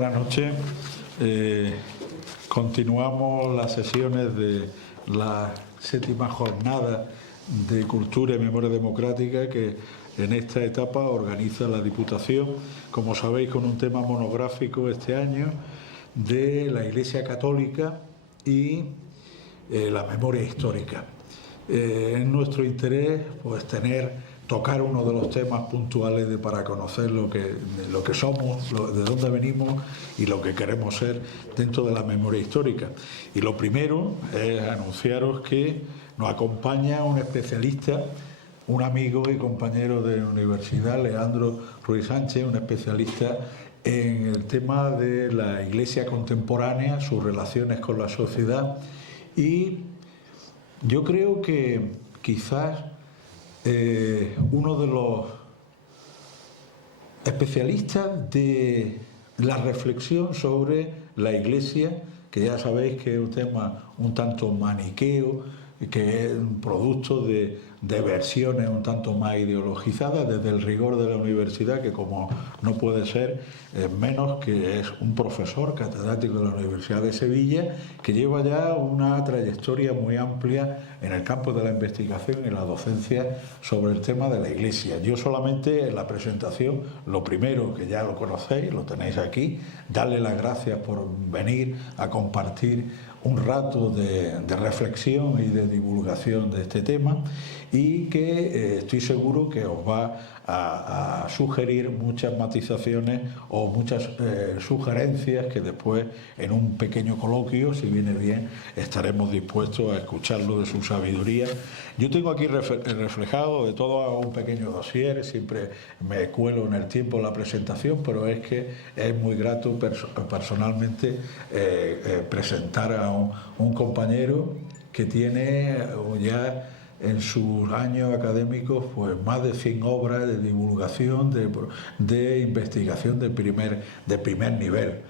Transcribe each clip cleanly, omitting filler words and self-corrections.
Buenas noches. Continuamos las sesiones de la 7ª jornada de Cultura y Memoria Democrática que en esta etapa organiza la Diputación, como sabéis, con un tema monográfico este año de la Iglesia Católica y la memoria histórica. Es nuestro interés pues tocar uno de los temas puntuales para conocer lo que somos, de dónde venimos y lo que queremos ser dentro de la memoria histórica. Y lo primero es anunciaros que nos acompaña un especialista, un amigo y compañero de la universidad, Leandro Ruiz Sánchez, un especialista en el tema de la Iglesia contemporánea, sus relaciones con la sociedad, y yo creo que quizás uno de los especialistas de la reflexión sobre la Iglesia, que ya sabéis que es un tema un tanto maniqueo, que es un producto de versiones un tanto más ideologizadas desde el rigor de la universidad, que como no puede ser menos que es un profesor catedrático de la Universidad de Sevilla, que lleva ya una trayectoria muy amplia en el campo de la investigación y la docencia sobre el tema de la Iglesia. Yo solamente en la presentación, lo primero, que ya lo conocéis, lo tenéis aquí, darle las gracias por venir a compartir un rato de reflexión y de divulgación de este tema, y que estoy seguro que os va a sugerir muchas matizaciones o muchas sugerencias que después en un pequeño coloquio, si viene bien, estaremos dispuestos a escucharlo de su sabiduría. Yo tengo aquí reflejado de todo un pequeño dossier, siempre me cuelo en el tiempo de la presentación, pero es que es muy grato personalmente presentar a un compañero que tiene ya en sus años académicos pues más de 100 obras de divulgación, de investigación de primer nivel.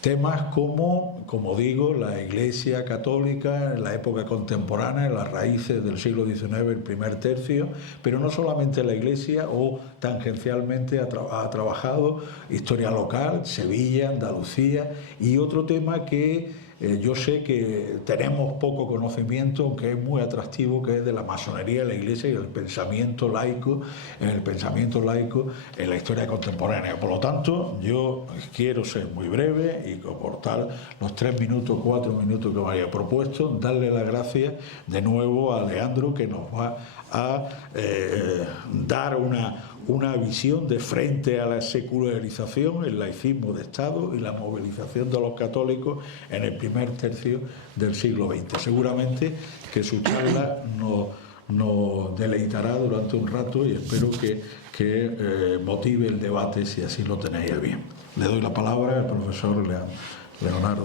Temas como digo, la Iglesia Católica en la época contemporánea, en las raíces del siglo XIX, el primer tercio, pero no solamente la Iglesia, o tangencialmente ha trabajado historia local, Sevilla, Andalucía, y otro tema que yo sé que tenemos poco conocimiento, aunque es muy atractivo, que es de la masonería de la Iglesia y el pensamiento laico en la historia contemporánea. Por lo tanto, yo quiero ser muy breve y cortar los 3 minutos, 4 minutos que me haya propuesto, darle las gracias de nuevo a Leandro, que nos va a dar una visión de frente a la secularización, el laicismo de Estado y la movilización de los católicos en el primer tercio del siglo XX. Seguramente que su charla nos deleitará durante un rato y espero que motive el debate, si así lo tenéis a bien. Le doy la palabra al profesor Leonardo.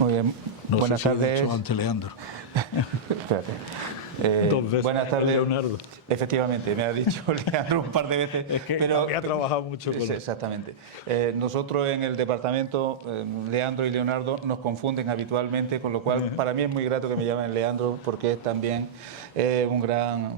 Muy bien. No Buenas sé si tardes. he dicho ante Leandro. Espérate. Buenas tardes, Leonardo. Efectivamente, me ha dicho Leandro un par de veces. Es que pero había trabajado mucho con él. Exactamente. Nosotros en el departamento, Leandro y Leonardo, nos confunden habitualmente, con lo cual para mí es muy grato que me llamen Leandro, porque es también un gran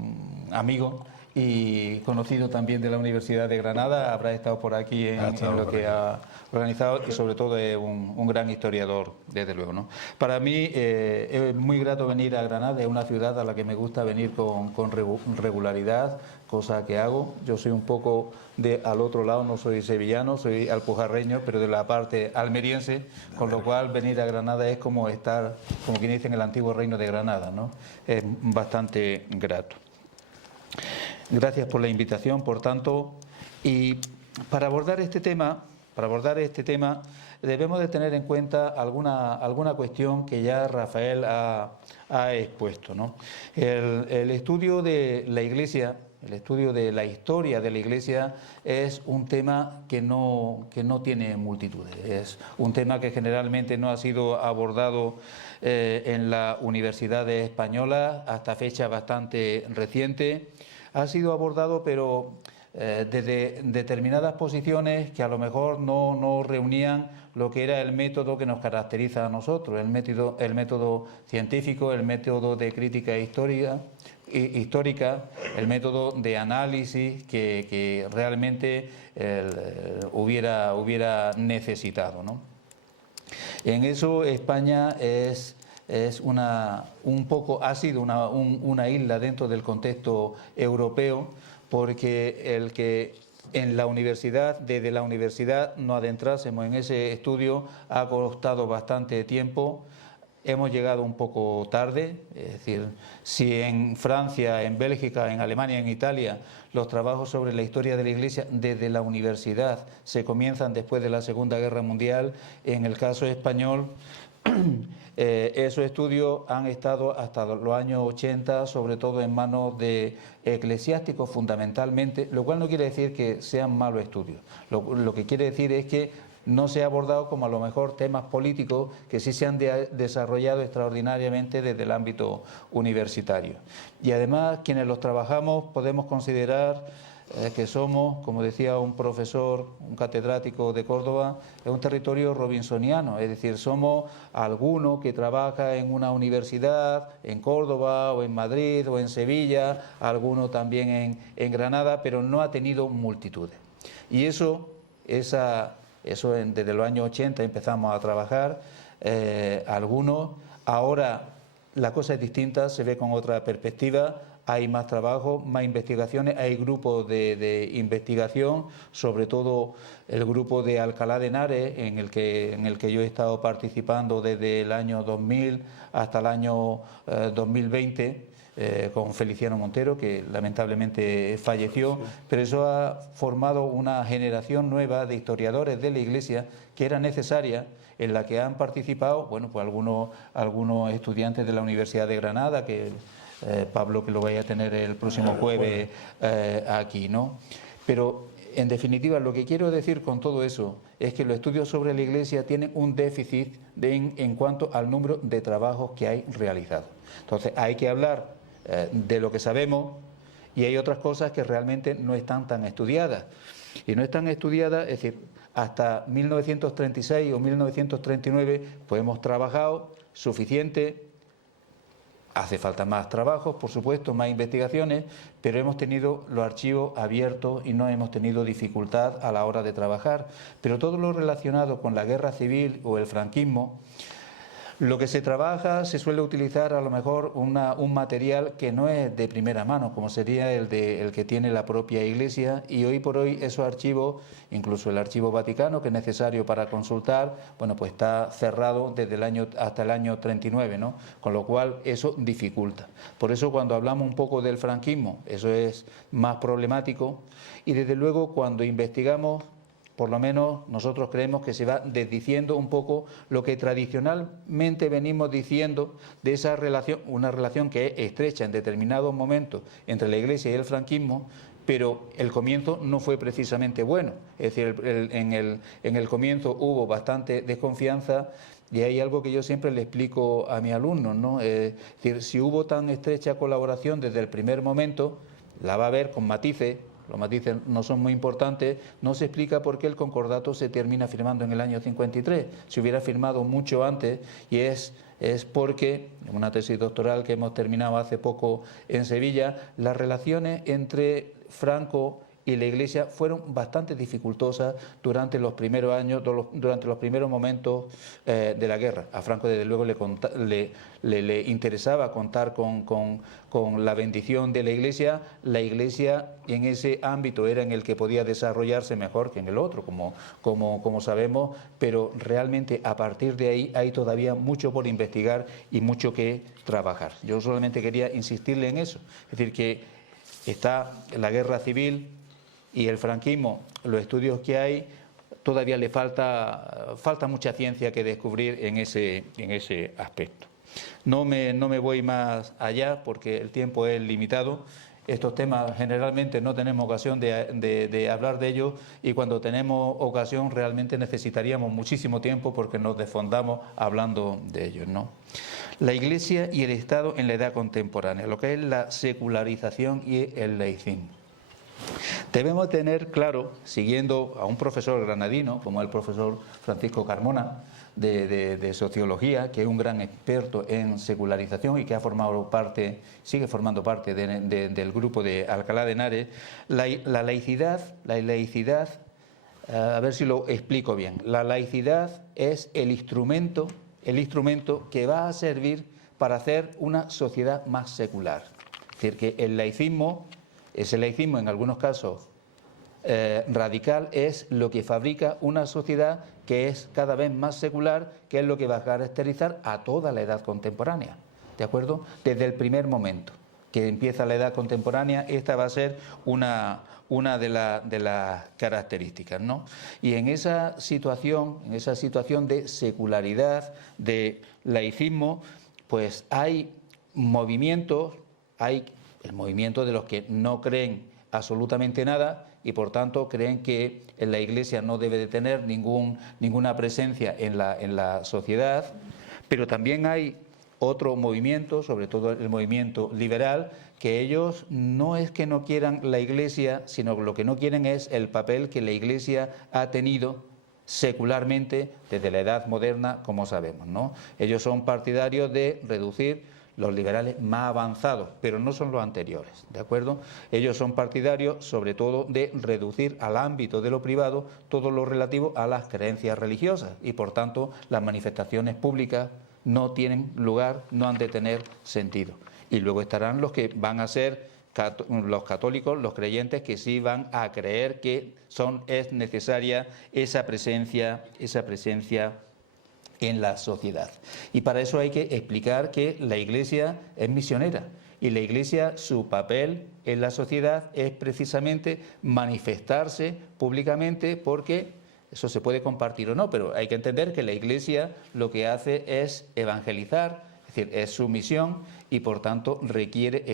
amigo y conocido también de la Universidad de Granada. Habrá estado por aquí en lo que ha organizado, y sobre todo es un gran historiador, desde luego, ¿no? Para mí es muy grato venir a Granada, es una ciudad a la que me gusta venir con regularidad, cosa que hago. Yo soy un poco al otro lado, no soy sevillano, soy alpujarreño, pero de la parte almeriense, con lo cual venir a Granada es como estar, como quien dice, en el antiguo reino de Granada, ¿no? Es bastante grato. Gracias por la invitación, por tanto, y para abordar este tema debemos de tener en cuenta alguna cuestión que ya Rafael ha expuesto, ¿no? El estudio de la Iglesia, el estudio de la historia de la Iglesia, es un tema que no tiene multitudes, es un tema que generalmente no ha sido abordado en las universidades españolas hasta fecha bastante reciente. Ha sido abordado, pero desde determinadas posiciones que a lo mejor no reunían lo que era el método que nos caracteriza a nosotros, el método científico, el método de crítica histórica, el método de análisis que realmente hubiera necesitado, ¿no? En eso España ha sido una isla dentro del contexto europeo, porque el que en la universidad, desde la universidad nos adentrásemos en ese estudio ha costado bastante tiempo. Hemos llegado un poco tarde, es decir, si en Francia, en Bélgica, en Alemania, en Italia, los trabajos sobre la historia de la Iglesia desde la universidad se comienzan después de la Segunda Guerra Mundial, en el caso español, esos estudios han estado hasta los años 80, sobre todo en manos de eclesiásticos fundamentalmente, lo cual no quiere decir que sean malos estudios. Lo que quiere decir es que no se ha abordado como a lo mejor temas políticos que sí se han desarrollado extraordinariamente desde el ámbito universitario. Y además, quienes los trabajamos podemos considerar que somos, como decía un profesor, un catedrático de Córdoba, es un territorio robinsoniano, es decir, somos alguno que trabaja en una universidad, en Córdoba o en Madrid o en Sevilla, alguno también en Granada, pero no ha tenido multitudes. Y desde los años 80 empezamos a trabajar, algunos, ahora la cosa es distinta, se ve con otra perspectiva. Hay más trabajo, más investigaciones, hay grupos de investigación, sobre todo el grupo de Alcalá de Henares, en el que yo he estado participando desde el año 2000 hasta el año 2020, con Feliciano Montero, que lamentablemente falleció, pero eso ha formado una generación nueva de historiadores de la Iglesia que era necesaria, en la que han participado, bueno, pues algunos estudiantes de la Universidad de Granada, que Pablo, que lo vaya a tener el próximo jueves aquí, ¿no? Pero en definitiva, lo que quiero decir con todo eso es que los estudios sobre la Iglesia tienen un déficit en cuanto al número de trabajos que hay realizados. Entonces hay que hablar de lo que sabemos, y hay otras cosas que realmente no están tan estudiadas. Y no están estudiadas, es decir, hasta 1936 o 1939 pues hemos trabajado suficiente. Hace falta más trabajos, por supuesto, más investigaciones, pero hemos tenido los archivos abiertos y no hemos tenido dificultad a la hora de trabajar. Pero todo lo relacionado con la guerra civil o el franquismo, lo que se trabaja se suele utilizar a lo mejor un material que no es de primera mano, como sería el que tiene la propia Iglesia, y hoy por hoy esos archivos, incluso el archivo vaticano, que es necesario para consultar, bueno, pues está cerrado hasta el año 39, ¿no? Con lo cual eso dificulta. Por eso cuando hablamos un poco del franquismo, eso es más problemático, y desde luego cuando investigamos, por lo menos nosotros creemos que se va desdiciendo un poco lo que tradicionalmente venimos diciendo de esa relación, una relación que es estrecha en determinados momentos entre la Iglesia y el franquismo, pero el comienzo no fue precisamente bueno. Es decir, en el comienzo hubo bastante desconfianza, y hay algo que yo siempre le explico a mis alumnos, ¿no? Es decir, si hubo tan estrecha colaboración desde el primer momento, la va a haber con matices. Los matices no son muy importantes, no se explica por qué el concordato se termina firmando en el año 53. Se hubiera firmado mucho antes, y es porque, en una tesis doctoral que hemos terminado hace poco en Sevilla, las relaciones entre Franco y la Iglesia fueron bastante dificultosas durante los primeros años, durante los primeros momentos de la guerra. A Franco, desde luego, le interesaba contar con la bendición de la Iglesia. La Iglesia en ese ámbito era en el que podía desarrollarse mejor que en el otro, como sabemos, pero realmente a partir de ahí hay todavía mucho por investigar y mucho que trabajar. Yo solamente quería insistirle en eso, es decir, que está la guerra civil y el franquismo, los estudios que hay, todavía le falta mucha ciencia que descubrir en ese aspecto. No me voy más allá porque el tiempo es limitado. Estos temas generalmente no tenemos ocasión de hablar de ellos, y cuando tenemos ocasión realmente necesitaríamos muchísimo tiempo porque nos desfondamos hablando de ellos, ¿no? La Iglesia y el Estado en la edad contemporánea, lo que es la secularización y el laicismo. Debemos tener claro, siguiendo a un profesor granadino, como el profesor Francisco Carmona, de Sociología, que es un gran experto en secularización y que ha formado parte, sigue formando parte del grupo de Alcalá de Henares, la laicidad, a ver si lo explico bien, la laicidad es el instrumento que va a servir para hacer una sociedad más secular. Es decir, que el laicismo, ese laicismo en algunos casos radical, es lo que fabrica una sociedad que es cada vez más secular, que es lo que va a caracterizar a toda la edad contemporánea, ¿de acuerdo? Desde el primer momento que empieza la edad contemporánea, esta va a ser una de las características, ¿no? Y en esa situación de secularidad, de laicismo, pues hay movimientos, hay el movimiento de los que no creen absolutamente nada y por tanto creen que la Iglesia no debe de tener ninguna presencia en la sociedad, pero también hay otro movimiento, sobre todo el movimiento liberal, que ellos no es que no quieran la Iglesia, sino que lo que no quieren es el papel que la Iglesia ha tenido secularmente desde la edad moderna, como sabemos, ¿no? Ellos son partidarios de reducir, los liberales más avanzados, pero no son los anteriores, ¿de acuerdo? Ellos son partidarios, sobre todo, de reducir al ámbito de lo privado todo lo relativo a las creencias religiosas y, por tanto, las manifestaciones públicas no tienen lugar, no han de tener sentido. Y luego estarán los que van a ser los católicos, los creyentes, que sí van a creer que es necesaria esa presencia en la sociedad. Y para eso hay que explicar que la Iglesia es misionera y la Iglesia, su papel en la sociedad es precisamente manifestarse públicamente, porque eso se puede compartir o no, pero hay que entender que la Iglesia lo que hace es evangelizar, es decir, es su misión y por tanto requiere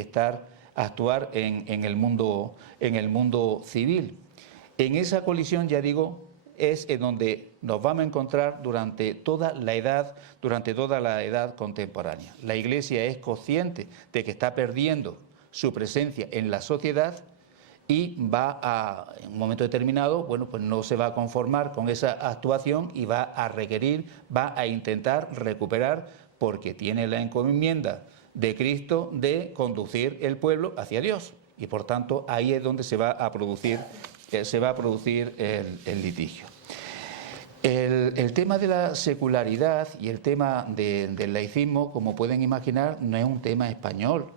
actuar en el mundo civil. En esa colisión, ya digo, es en donde nos vamos a encontrar durante toda la edad contemporánea. La Iglesia es consciente de que está perdiendo su presencia en la sociedad y en un momento determinado, bueno, pues no se va a conformar con esa actuación y va a intentar recuperar, porque tiene la encomienda de Cristo de conducir el pueblo hacia Dios. Y por tanto ahí es donde se va a producir el litigio. El tema de la secularidad y el tema del laicismo, como pueden imaginar, no es un tema español,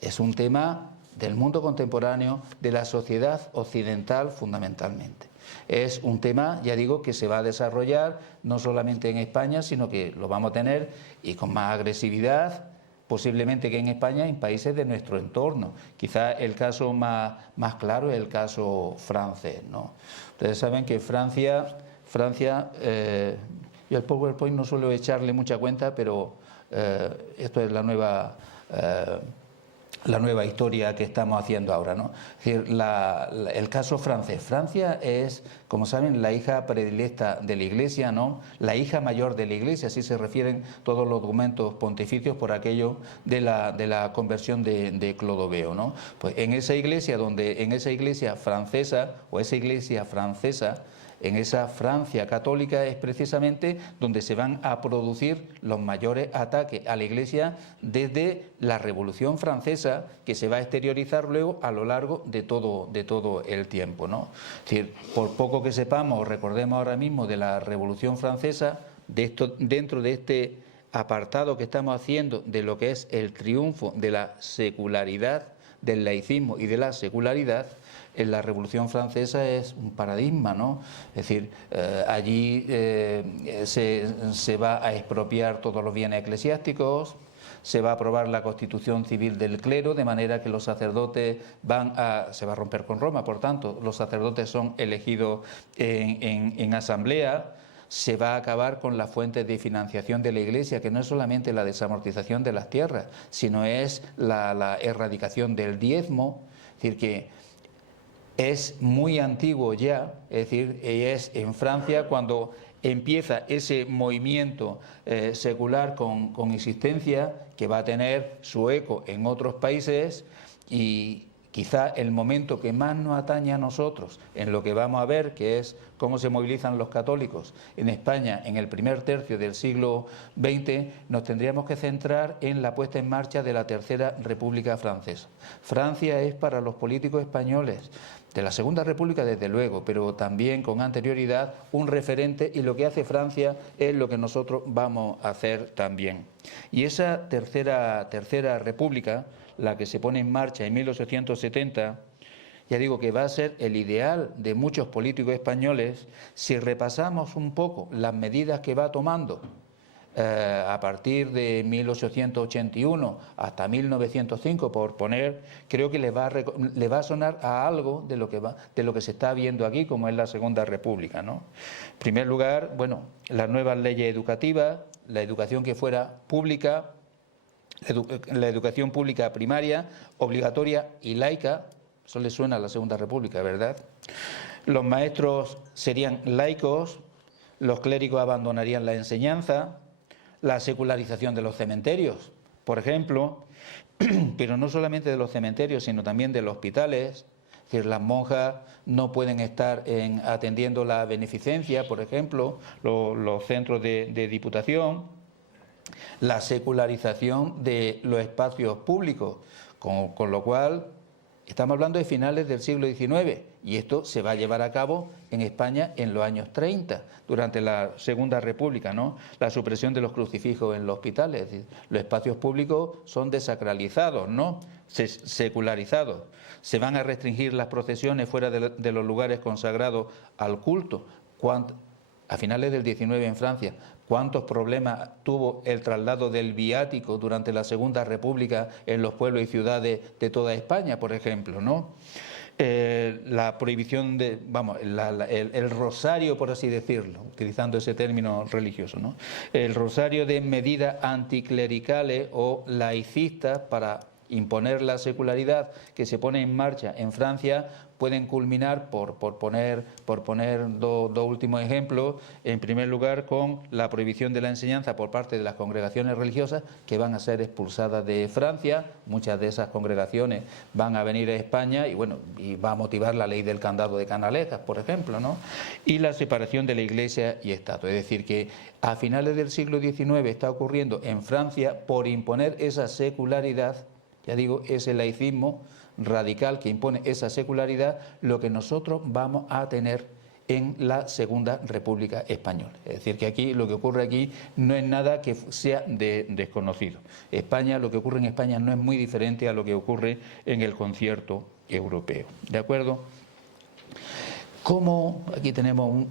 es un tema del mundo contemporáneo, de la sociedad occidental fundamentalmente. Es un tema, ya digo, que se va a desarrollar no solamente en España, sino que lo vamos a tener y con más agresividad, posiblemente que en España, en países de nuestro entorno. Quizá el caso más claro es el caso francés, ¿no? Ustedes saben que Francia, yo al PowerPoint no suelo echarle mucha cuenta, pero esto es la nueva historia que estamos haciendo ahora, ¿no? Es decir, el caso francés. Francia es, como saben, la hija predilecta de la Iglesia, ¿no? La hija mayor de la Iglesia, así se refieren todos los documentos pontificios por aquello de la conversión de Clodoveo, ¿no? Pues en esa iglesia francesa, en esa Francia católica, es precisamente donde se van a producir los mayores ataques a la Iglesia desde la Revolución Francesa, que se va a exteriorizar luego a lo largo de todo el tiempo, ¿no? Es decir, por poco que sepamos o recordemos ahora mismo de la Revolución Francesa, dentro de este apartado que estamos haciendo de lo que es el triunfo de la secularidad, del laicismo y de la secularidad, en la Revolución Francesa es un paradigma, ¿no? Es decir, allí se va a expropiar todos los bienes eclesiásticos, se va a aprobar la constitución civil del clero, de manera que los sacerdotes se va a romper con Roma, por tanto, los sacerdotes son elegidos en asamblea. Se va a acabar con las fuentes de financiación de la Iglesia, que no es solamente la desamortización de las tierras, sino es la erradicación del diezmo. Es decir, que es muy antiguo ya, es decir, es en Francia cuando empieza ese movimiento secular con existencia, que va a tener su eco en otros países y quizá el momento que más nos atañe a nosotros, en lo que vamos a ver, que es cómo se movilizan los católicos en España en el primer tercio del siglo XX, nos tendríamos que centrar en la puesta en marcha de la Tercera República Francesa. Francia es para los políticos españoles, de la Segunda República desde luego, pero también con anterioridad, un referente, y lo que hace Francia es lo que nosotros vamos a hacer también. Y esa Tercera República, la que se pone en marcha en 1870, ya digo que va a ser el ideal de muchos políticos españoles. Si repasamos un poco las medidas que va tomando a partir de 1881 hasta 1905, por poner, creo que le va a sonar a algo de lo que se está viendo aquí, como es la Segunda República, ¿no? En primer lugar, bueno, las nuevas leyes educativas, la educación que fuera pública, la educación pública primaria, obligatoria y laica. Eso le suena a la Segunda República, ¿verdad? Los maestros serían laicos, los clérigos abandonarían la enseñanza, la secularización de los cementerios, por ejemplo, pero no solamente de los cementerios, sino también de los hospitales. Es decir, las monjas no pueden estar atendiendo la beneficencia, por ejemplo, los centros de diputación, la secularización de los espacios públicos, con lo cual estamos hablando de finales del siglo XIX, y esto se va a llevar a cabo en España en los años 30, durante la Segunda República, ¿no? La supresión de los crucifijos en los hospitales, es decir, los espacios públicos son desacralizados, ¿no? Secularizados. Se van a restringir las procesiones fuera de los lugares consagrados al culto. A finales del XIX en Francia, ¿cuántos problemas tuvo el traslado del viático durante la Segunda República en los pueblos y ciudades de toda España, por ejemplo, ¿no? La prohibición de, el rosario, por así decirlo, utilizando ese término religioso, ¿no? El rosario de medidas anticlericales o laicistas para imponer la secularidad que se pone en marcha en Francia pueden culminar, por poner dos últimos ejemplos, en primer lugar con la prohibición de la enseñanza por parte de las congregaciones religiosas, que van a ser expulsadas de Francia. Muchas de esas congregaciones van a venir a España y va a motivar la ley del candado de Canalejas, por ejemplo, ¿no? Y la separación de la Iglesia y Estado. Es decir, que a finales del siglo XIX está ocurriendo en Francia, por imponer esa secularidad, ya digo, ese laicismo radical que impone esa secularidad, lo que nosotros vamos a tener en la Segunda República Española. Es decir, que aquí lo que ocurre aquí no es nada que sea desconocido. Lo que ocurre en España no es muy diferente a lo que ocurre en el concierto europeo. ¿De acuerdo? Como aquí tenemos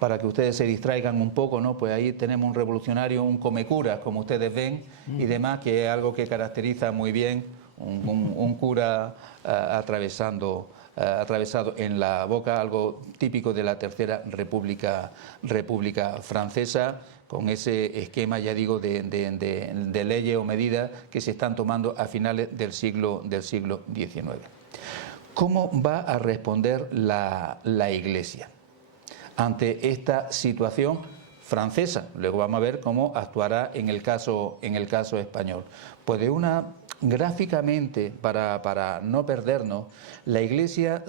para que ustedes se distraigan un poco, ¿no? Pues ahí tenemos un revolucionario, un comecura, como ustedes ven, y demás, que es algo que caracteriza muy bien un cura atravesado en la boca, algo típico de la Tercera República Francesa, con ese esquema, ya digo, de leyes o medidas que se están tomando a finales del siglo XIX. ¿Cómo va a responder la Iglesia ante esta situación francesa? Luego vamos a ver cómo actuará en el caso español. Pues gráficamente, para no perdernos, la Iglesia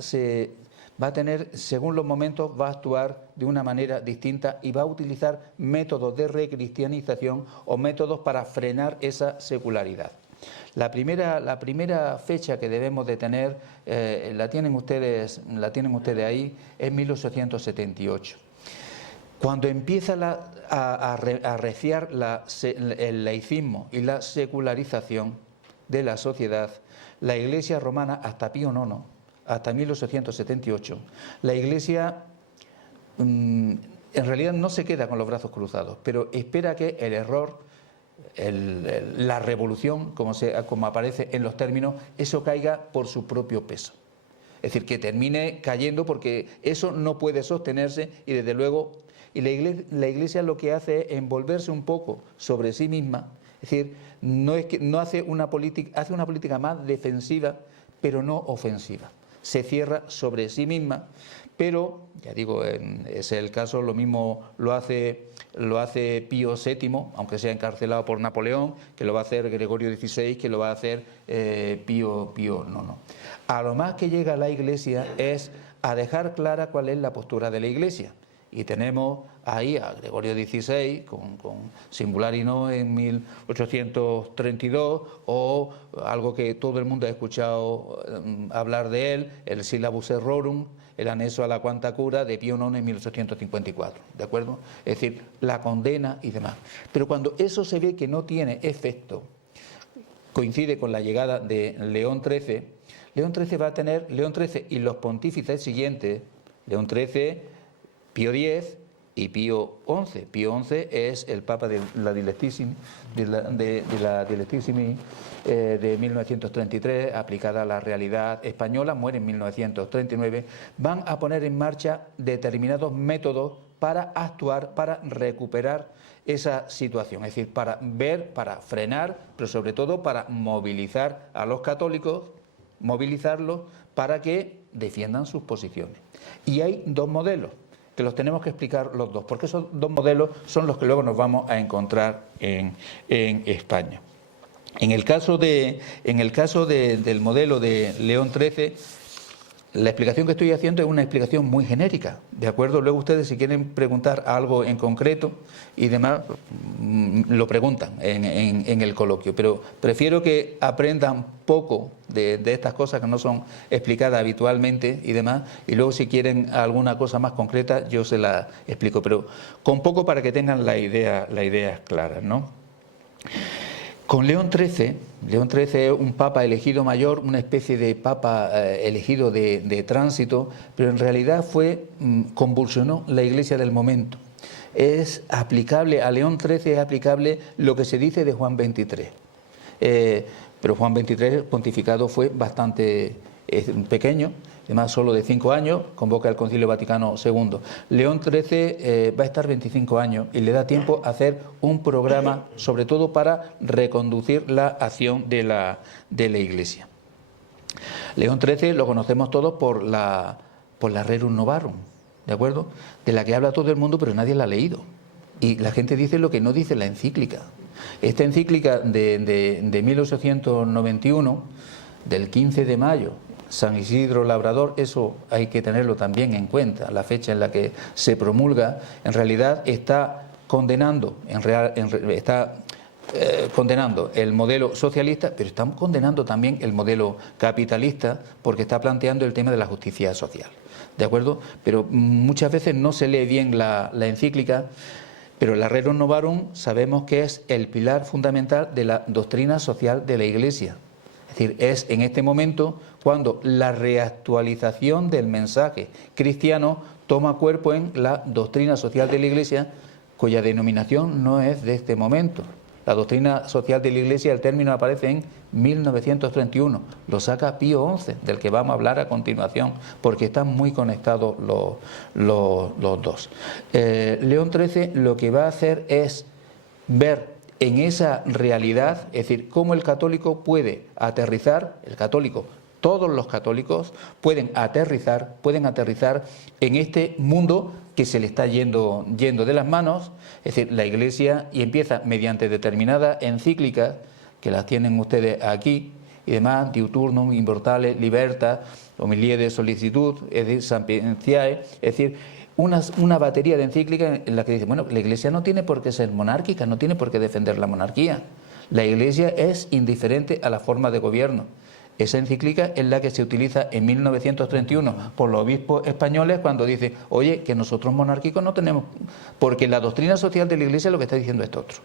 va a tener, según los momentos, va a actuar de una manera distinta y va a utilizar métodos de recristianización o métodos para frenar esa secularidad. La primera fecha que debemos de tener, la tienen ustedes ahí, es 1878. Cuando empieza a arreciar el laicismo y la secularización de la sociedad, la Iglesia romana, hasta Pío IX, hasta 1878, la Iglesia en realidad no se queda con los brazos cruzados, pero espera que el error, la revolución, como aparece en los términos, eso caiga por su propio peso. Es decir, que termine cayendo, porque eso no puede sostenerse y desde luego, y la Iglesia lo que hace es envolverse un poco sobre sí misma. Es decir, hace una política más defensiva, pero no ofensiva. se cierra sobre sí misma, pero, ya digo, ese es el caso, lo mismo lo hace Pío VII, aunque sea encarcelado por Napoleón, que lo va a hacer Gregorio XVI, que lo va a hacer Pío IX. A lo más que llega la Iglesia es a dejar clara cuál es la postura de la Iglesia. Y tenemos ahí a Gregorio XVI con Singulari no en 1832, o algo que todo el mundo ha escuchado hablar de él, el Syllabus Errorum, el anexo a la Quanta Cura de Pío IX en 1854, ¿de acuerdo? Es decir, la condena y demás. Pero cuando eso se ve que no tiene efecto, coincide con la llegada de León XIII, León XIII y los pontífices siguientes, León XIII, Pío X y Pío XI. Pío XI es el Papa de la Dilectissimi, de 1933, aplicada a la realidad española, muere en 1939, van a poner en marcha determinados métodos para actuar, para recuperar esa situación, es decir, para ver, para frenar, pero sobre todo para movilizar a los católicos, movilizarlos para que defiendan sus posiciones. Y hay dos modelos que los tenemos que explicar los dos, porque esos dos modelos son los que luego nos vamos a encontrar en España. En el caso del modelo de León XIII, la explicación que estoy haciendo es una explicación muy genérica, ¿de acuerdo? Luego ustedes, si quieren preguntar algo en concreto y demás, lo preguntan en el coloquio, pero prefiero que aprendan poco de estas cosas que no son explicadas habitualmente y demás, y luego si quieren alguna cosa más concreta yo se la explico, pero con poco para que tengan las ideas claras, ¿no? Con León XIII es un papa elegido mayor, una especie de papa elegido de tránsito, pero en realidad convulsionó la Iglesia del momento. Es aplicable, a León XIII es aplicable lo que se dice de Juan XXIII. Pero Juan XXIII pontificado fue bastante pequeño, además solo de 5 años, convoca el Concilio Vaticano II. León XIII va a estar 25 años y le da tiempo a hacer un programa, sobre todo para reconducir la acción de la Iglesia. León XIII lo conocemos todos por la Rerum Novarum, ¿de acuerdo? De la que habla todo el mundo, pero nadie la ha leído. Y la gente dice lo que no dice la encíclica. Esta encíclica de 1891, del 15 de mayo, San Isidro Labrador, eso hay que tenerlo también en cuenta, la fecha en la que se promulga, en realidad está condenando, condenando el modelo socialista, pero está condenando también el modelo capitalista, porque está planteando el tema de la justicia social, ¿de acuerdo? Pero muchas veces no se lee bien la encíclica, pero la Rerum Novarum sabemos que es el pilar fundamental de la doctrina social de la Iglesia. Es decir, es en este momento cuando la reactualización del mensaje cristiano toma cuerpo en la doctrina social de la Iglesia, cuya denominación no es de este momento. La doctrina social de la Iglesia, el término aparece en 1931, lo saca Pío XI, del que vamos a hablar a continuación, porque están muy conectados los dos. León XIII lo que va a hacer es ver en esa realidad, es decir, cómo el católico puede aterrizar, todos los católicos pueden aterrizar en este mundo que se le está yendo de las manos, es decir, la Iglesia, y empieza mediante determinadas encíclicas, que las tienen ustedes aquí, y demás, Diuturnum, Immortale, Libertas, Homilie de Solicitud, Sapientiae, es decir, una batería de encíclicas en la que dice, bueno, la Iglesia no tiene por qué ser monárquica, no tiene por qué defender la monarquía. La Iglesia es indiferente a la forma de gobierno. Esa encíclica es la que se utiliza en 1931 por los obispos españoles cuando dice, oye, que nosotros monárquicos no tenemos, porque la doctrina social de la Iglesia lo que está diciendo es otro.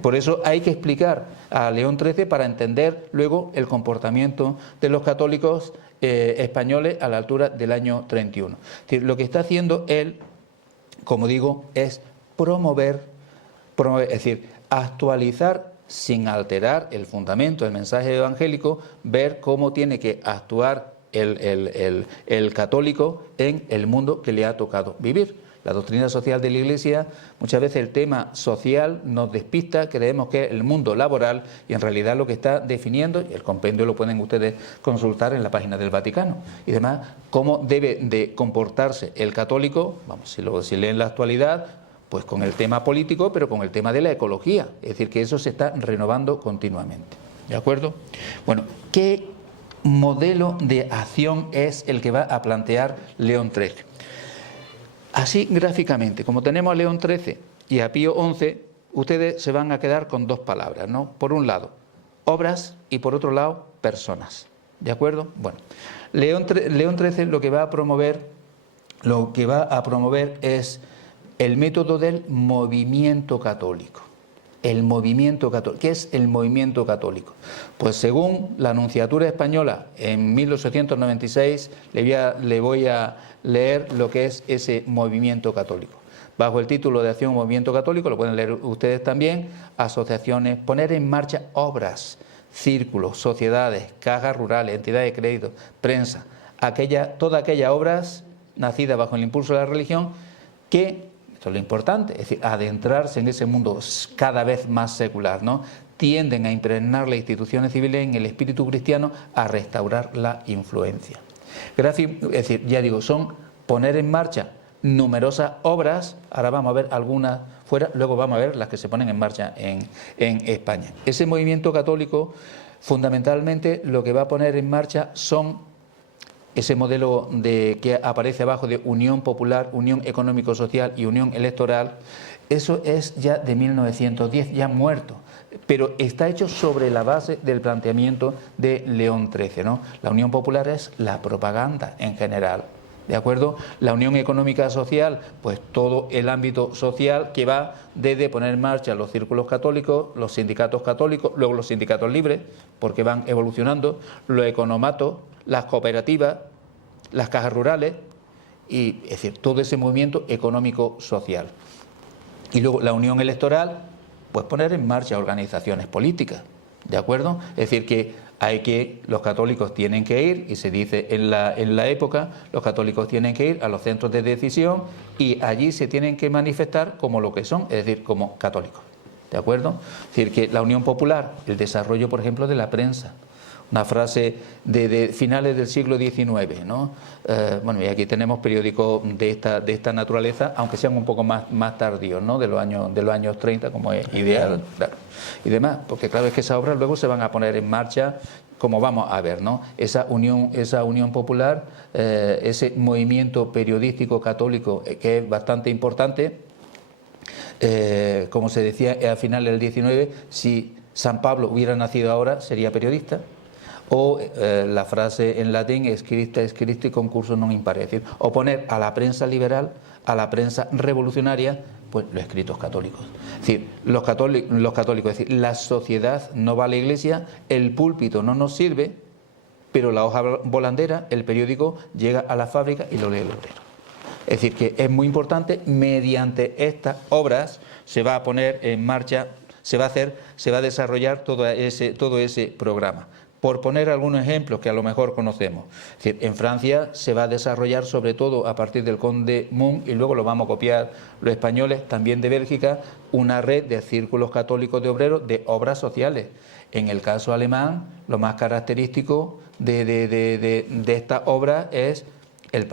Por eso hay que explicar a León XIII para entender luego el comportamiento de los católicos españoles a la altura del año 31. Lo que está haciendo él, como digo, es promover, es decir, actualizar sin alterar el fundamento del mensaje evangélico, ver cómo tiene que actuar el católico en el mundo que le ha tocado vivir. La doctrina social de la Iglesia, muchas veces el tema social nos despista, creemos que es el mundo laboral y en realidad lo que está definiendo, y el compendio lo pueden ustedes consultar en la página del Vaticano y demás, cómo debe de comportarse el católico, vamos, si leen la actualidad, pues con el tema político, pero con el tema de la ecología, es decir, que eso se está renovando continuamente, ¿de acuerdo? Bueno, ¿qué modelo de acción es el que va a plantear León XIII? Así gráficamente, como tenemos a León XIII y a Pío XI, ustedes se van a quedar con dos palabras, ¿no? Por un lado, obras y por otro lado, personas. ¿De acuerdo? Bueno, León XIII lo que va a promover es el método del movimiento católico. El movimiento católico. ¿Qué es el movimiento católico? Pues según la Nunciatura Española en 1896, le voy a leer lo que es ese movimiento católico. Bajo el título de Acción Movimiento Católico, lo pueden leer ustedes también, asociaciones, poner en marcha obras, círculos, sociedades, cajas rurales, entidades de crédito, prensa, todas aquellas obras nacidas bajo el impulso de la religión que, esto es lo importante, es decir, adentrarse en ese mundo cada vez más secular, ¿no? Tienden a impregnar las instituciones civiles en el espíritu cristiano, a restaurar la influencia. Es decir, ya digo, son poner en marcha numerosas obras, ahora vamos a ver algunas fuera, luego vamos a ver las que se ponen en marcha en España. Ese movimiento católico, fundamentalmente, lo que va a poner en marcha son ese modelo que aparece abajo de unión popular, unión económico-social y unión electoral. Eso es ya de 1910, ya muerto, pero está hecho sobre la base del planteamiento de León XIII, ¿no? La unión popular es la propaganda en general, ¿de acuerdo? La unión económica social, pues todo el ámbito social que va desde poner en marcha los círculos católicos, los sindicatos católicos, luego los sindicatos libres, porque van evolucionando, los economatos, las cooperativas, las cajas rurales, y es decir, todo ese movimiento económico-social. Y luego la unión electoral, pues poner en marcha organizaciones políticas, ¿de acuerdo? Es decir, que los católicos tienen que ir, y se dice en la época, los católicos tienen que ir a los centros de decisión y allí se tienen que manifestar como lo que son, es decir, como católicos, ¿de acuerdo? Es decir, que la unión popular, el desarrollo, por ejemplo, de la prensa, una frase de finales del siglo XIX, ¿no? Bueno, y aquí tenemos periódicos de esta naturaleza, aunque sean un poco más tardíos, ¿no? De los años 30, como es ideal, claro, y demás, porque claro, es que esas obras luego se van a poner en marcha, como vamos a ver, ¿no? Esa unión popular, ese movimiento periodístico católico que es bastante importante, como se decía a finales del 19, si San Pablo hubiera nacido ahora, sería periodista. O la frase en latín es Christi concurso non impare, es decir, oponer a la prensa liberal, a la prensa revolucionaria, pues los escritos católicos. Es decir, los católicos, es decir, la sociedad no va a la iglesia, el púlpito no nos sirve, pero la hoja volandera, el periódico, llega a la fábrica y lo lee el obrero. Es decir, que es muy importante, mediante estas obras se va a poner en marcha, se va a desarrollar todo ese programa. Por poner algunos ejemplos que a lo mejor conocemos. Es decir, en Francia se va a desarrollar sobre todo a partir del Conde Mún, y luego lo vamos a copiar los españoles, también de Bélgica, una red de círculos católicos de obreros de obras sociales. En el caso alemán, lo más característico de esta obra es el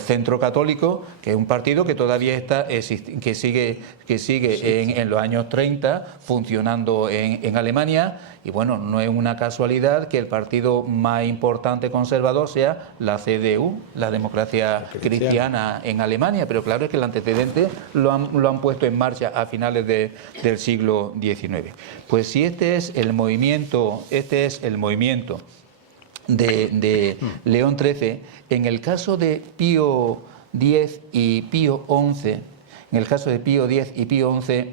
Centro Católico, que es un partido que todavía que sigue en los años 30 funcionando en Alemania, y bueno, no es una casualidad que el partido más importante conservador sea la CDU, la Democracia Cristiana en Alemania, pero claro, es que el antecedente lo han puesto en marcha a finales del siglo XIX. Pues si este es el movimiento de León XIII, en el caso de Pío X y Pío XI,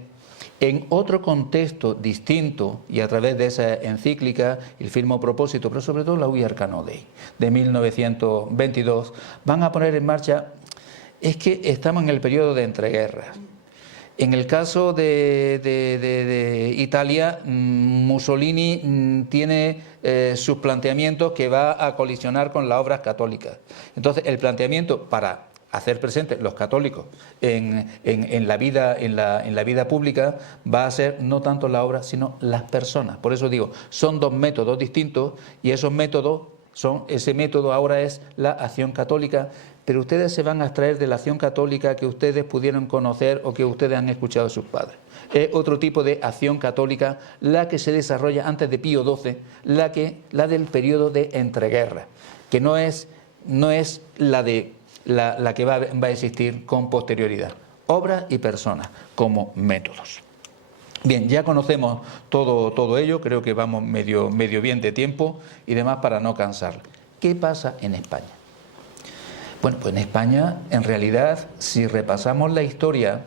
en otro contexto distinto y a través de esa encíclica, el Firmo Propósito, pero sobre todo la Ui Arcano Dei de 1922, van a poner en marcha, es que estamos en el periodo de entreguerras. En el caso de Italia, Mussolini tiene sus planteamientos que va a colisionar con las obras católicas. Entonces, el planteamiento para hacer presentes los católicos en la vida pública va a ser no tanto la obra, sino las personas. Por eso digo, son dos métodos distintos y ese método ahora es la acción católica, pero ustedes se van a extraer de la acción católica que ustedes pudieron conocer o que ustedes han escuchado de sus padres. Es otro tipo de acción católica la que se desarrolla antes de Pío XII, la del periodo de entreguerras, que no es la que va a existir con posterioridad. Obras y personas como métodos. Bien, ya conocemos todo ello, creo que vamos medio bien de tiempo y demás para no cansar. ¿Qué pasa en España? Bueno, pues en España, en realidad, si repasamos la historia,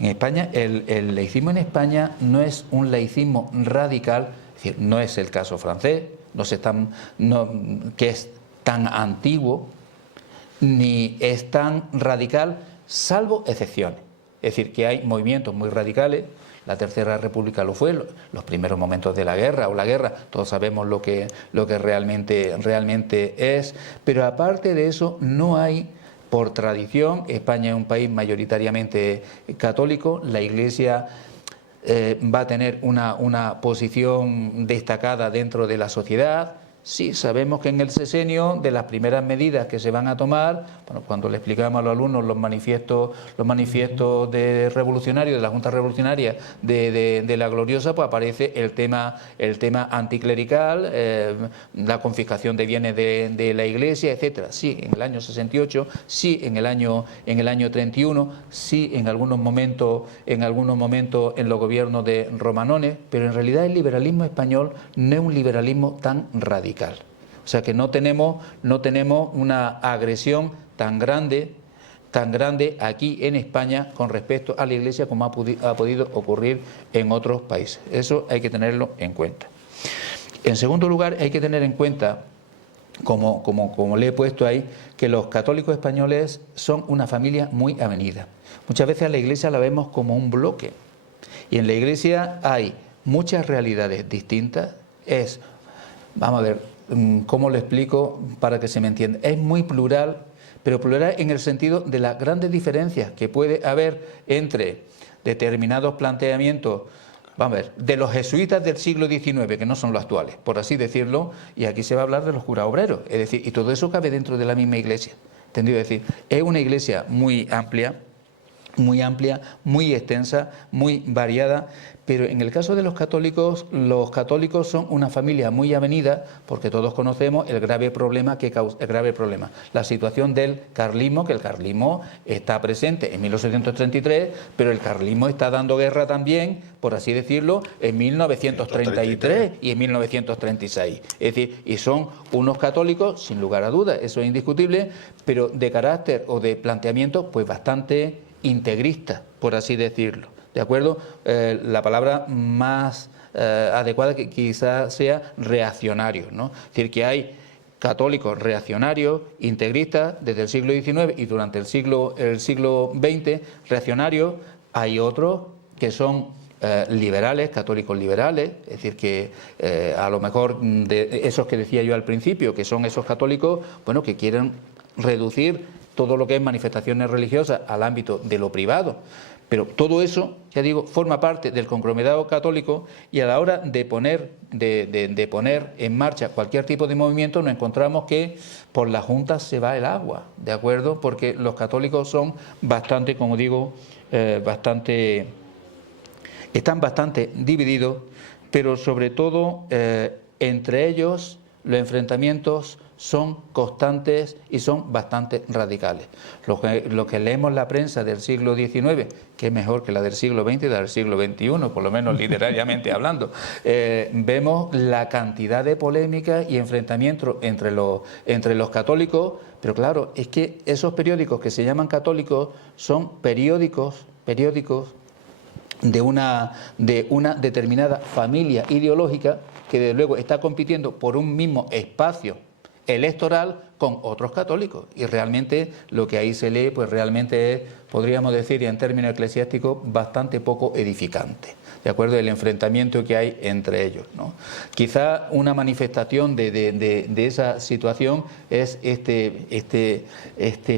en España, el laicismo en España no es un laicismo radical, es decir, no es el caso francés, que es tan antiguo, ni es tan radical, salvo excepciones. Es decir, que hay movimientos muy radicales. La Tercera República lo fue, los primeros momentos de la guerra, todos sabemos lo que realmente es, pero aparte de eso no hay, por tradición, España es un país mayoritariamente católico, la Iglesia va a tener una posición destacada dentro de la sociedad. Sí, sabemos que en el sexenio, de las primeras medidas que se van a tomar, bueno, cuando le explicamos a los alumnos los manifiestos de revolucionarios, de la Junta Revolucionaria de la Gloriosa, pues aparece el tema anticlerical, la confiscación de bienes de la Iglesia, etcétera. Sí, en el año 68, sí, en el año 31, sí, en algunos momentos en los gobiernos de Romanones, pero en realidad el liberalismo español no es un liberalismo tan radical. O sea que no tenemos una agresión tan grande aquí en España con respecto a la Iglesia como ha podido ocurrir en otros países. Eso hay que tenerlo en cuenta. En segundo lugar, hay que tener en cuenta, como le he puesto ahí, que los católicos españoles son una familia muy avenida. Muchas veces a la Iglesia la vemos como un bloque y en la Iglesia hay muchas realidades distintas. Vamos a ver, ¿cómo lo explico para que se me entienda? Es muy plural, pero plural en el sentido de las grandes diferencias que puede haber entre determinados planteamientos, vamos a ver, de los jesuitas del siglo XIX, que no son los actuales, por así decirlo, y aquí se va a hablar de los curas obreros, es decir, y todo eso cabe dentro de la misma Iglesia, ¿entendido? Es decir, es una Iglesia muy amplia, muy extensa, muy variada, pero en el caso de los católicos son una familia muy avenida, porque todos conocemos el grave problema, la situación del carlismo, que el carlismo está presente en 1833, pero el carlismo está dando guerra también, por así decirlo, en 1933 y en 1936. Es decir, y son unos católicos, sin lugar a dudas, eso es indiscutible, pero de carácter o de planteamiento, pues bastante integrista, por así decirlo, ¿de acuerdo? La palabra más adecuada que quizás sea reaccionario, ¿no? Es decir, que hay católicos reaccionarios, integristas, desde el siglo XIX y durante el siglo XX, reaccionarios. Hay otros que son liberales, católicos liberales, es decir, que a lo mejor de esos que decía yo al principio, que son esos católicos, bueno, que quieren reducir todo lo que es manifestaciones religiosas al ámbito de lo privado. Pero todo eso, ya digo, forma parte del conglomerado católico, y a la hora de poner en marcha cualquier tipo de movimiento nos encontramos que por las juntas se va el agua, ¿de acuerdo? Porque los católicos son bastante, como digo, están bastante divididos, pero sobre todo entre ellos los enfrentamientos son constantes y son bastante radicales. Lo que leemos la prensa del siglo XIX, que es mejor que la del siglo XX y la del siglo XXI, por lo menos literariamente hablando, vemos la cantidad de polémicas y enfrentamientos entre los católicos, pero claro, es que esos periódicos que se llaman católicos son periódicos de una determinada familia ideológica que desde luego está compitiendo por un mismo espacio electoral con otros católicos, y realmente lo que ahí se lee pues realmente es, podríamos decir, y en términos eclesiásticos, bastante poco edificante, ¿de acuerdo? El enfrentamiento que hay entre ellos, ¿no? Quizá una manifestación de esa situación es este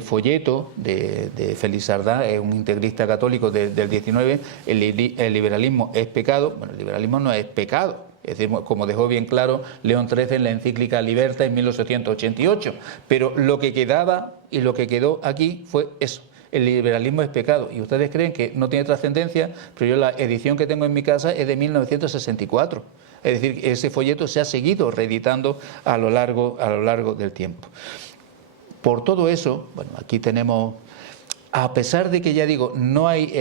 folleto de Félix Sardá, es un integrista católico del 19, el liberalismo es pecado. Bueno, el liberalismo no es pecado. Es decir, como dejó bien claro León XIII en la encíclica Liberta en 1888, pero lo que quedaba y lo que quedó aquí fue eso: el liberalismo es pecado. Y ustedes creen que no tiene trascendencia, pero yo la edición que tengo en mi casa es de 1964. Es decir, ese folleto se ha seguido reeditando a lo largo del tiempo. Por todo eso, bueno, aquí tenemos... A pesar de que, ya digo, no hay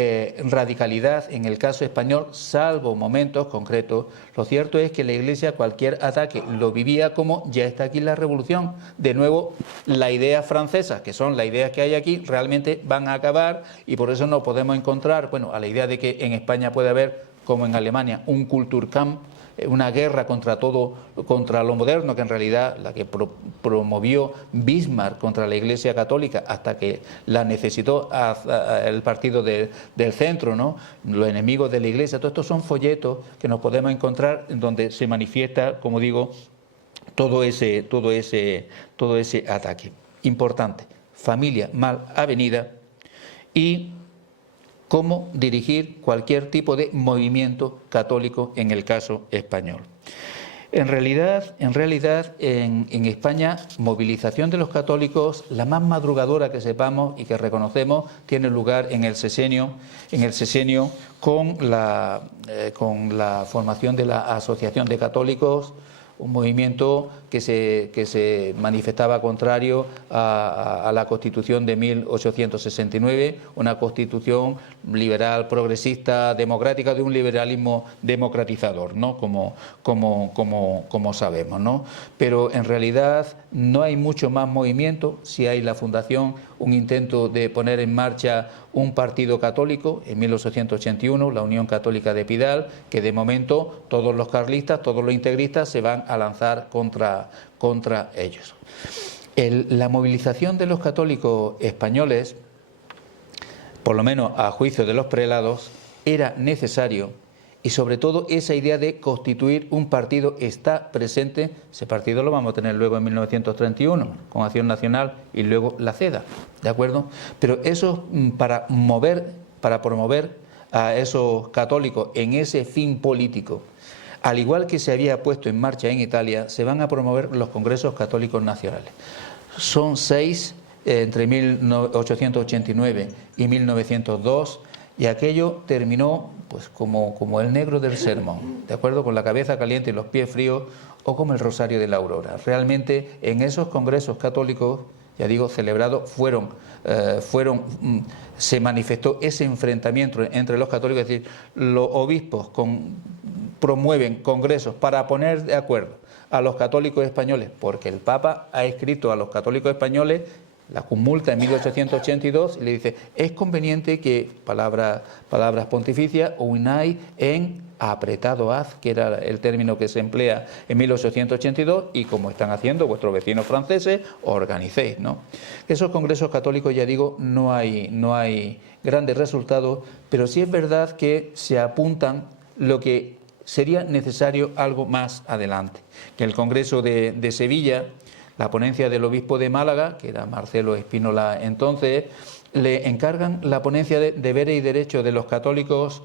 radicalidad en el caso español, salvo momentos concretos, lo cierto es que la Iglesia cualquier ataque lo vivía como ya está aquí la revolución. De nuevo, la idea francesa, que son las ideas que hay aquí, realmente van a acabar, y por eso no podemos encontrar, bueno, a la idea de que en España puede haber, como en Alemania, un Kulturkampf, una guerra contra lo moderno, que en realidad la que promovió Bismarck contra la Iglesia Católica hasta que la necesitó el partido del centro, ¿no? Los enemigos de la Iglesia. Todos estos son folletos que nos podemos encontrar en donde se manifiesta, como digo, todo ese ataque. Importante: familia mal avenida y cómo dirigir cualquier tipo de movimiento católico en el caso español. En realidad en España, movilización de los católicos, la más madrugadora que sepamos y que reconocemos, tiene lugar en el Sesenio con la formación de la Asociación de Católicos, un movimiento que se manifestaba contrario a la Constitución de 1869, una Constitución liberal, progresista, democrática, de un liberalismo democratizador, ¿no? Como sabemos, ¿no? Pero en realidad no hay mucho más movimiento. Si hay la fundación, un intento de poner en marcha un partido católico en 1881, la Unión Católica de Pidal, que de momento todos los carlistas, todos los integristas se van a lanzar contra ellos. La movilización de los católicos españoles, por lo menos a juicio de los prelados, era necesario, y sobre todo esa idea de constituir un partido está presente. Ese partido lo vamos a tener luego en 1931 con Acción Nacional y luego la CEDA, ¿de acuerdo? Pero eso para promover a esos católicos en ese fin político, al igual que se había puesto en marcha en Italia, se van a promover los congresos católicos nacionales. Son 6 entre 1889 y 1902, y aquello terminó pues como el negro del sermón, ¿de acuerdo? Con la cabeza caliente y los pies fríos, o como el Rosario de la Aurora. Realmente en esos congresos católicos, ya digo, celebrados, se manifestó ese enfrentamiento entre los católicos. Es decir, los obispos promueven congresos para poner de acuerdo a los católicos españoles, porque el Papa ha escrito a los católicos españoles la conmulta en 1882 y le dice: es conveniente que, palabras pontificias, unáis en apretado haz, que era el término que se emplea en 1882, y como están haciendo vuestros vecinos franceses, organicéis, ¿no? Esos congresos católicos, ya digo, no hay grandes resultados, pero sí es verdad que se apuntan lo que sería necesario algo más adelante, que el Congreso de Sevilla, la ponencia del obispo de Málaga, que era Marcelo Espínola entonces, le encargan la ponencia de deberes y derechos de los católicos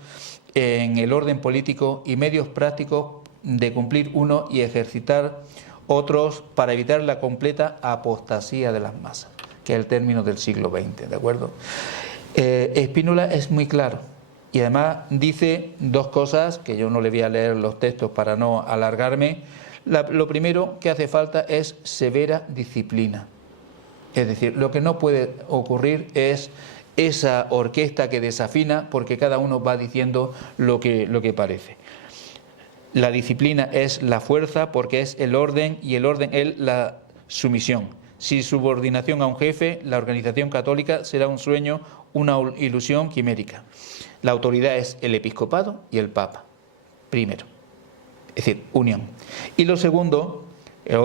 en el orden político y medios prácticos de cumplir uno y ejercitar otros para evitar la completa apostasía de las masas, que es el término del siglo XX, ¿de acuerdo? Espínola es muy claro y además dice dos cosas que yo no le voy a leer los textos para no alargarme. Lo primero que hace falta es severa disciplina. Es decir, lo que no puede ocurrir es esa orquesta que desafina porque cada uno va diciendo lo que parece. La disciplina es la fuerza porque es el orden, y el orden es la sumisión. Sin subordinación a un jefe, la organización católica será un sueño, una ilusión quimérica. La autoridad es el episcopado y el papa, primero. Es decir, unión. Y lo segundo, el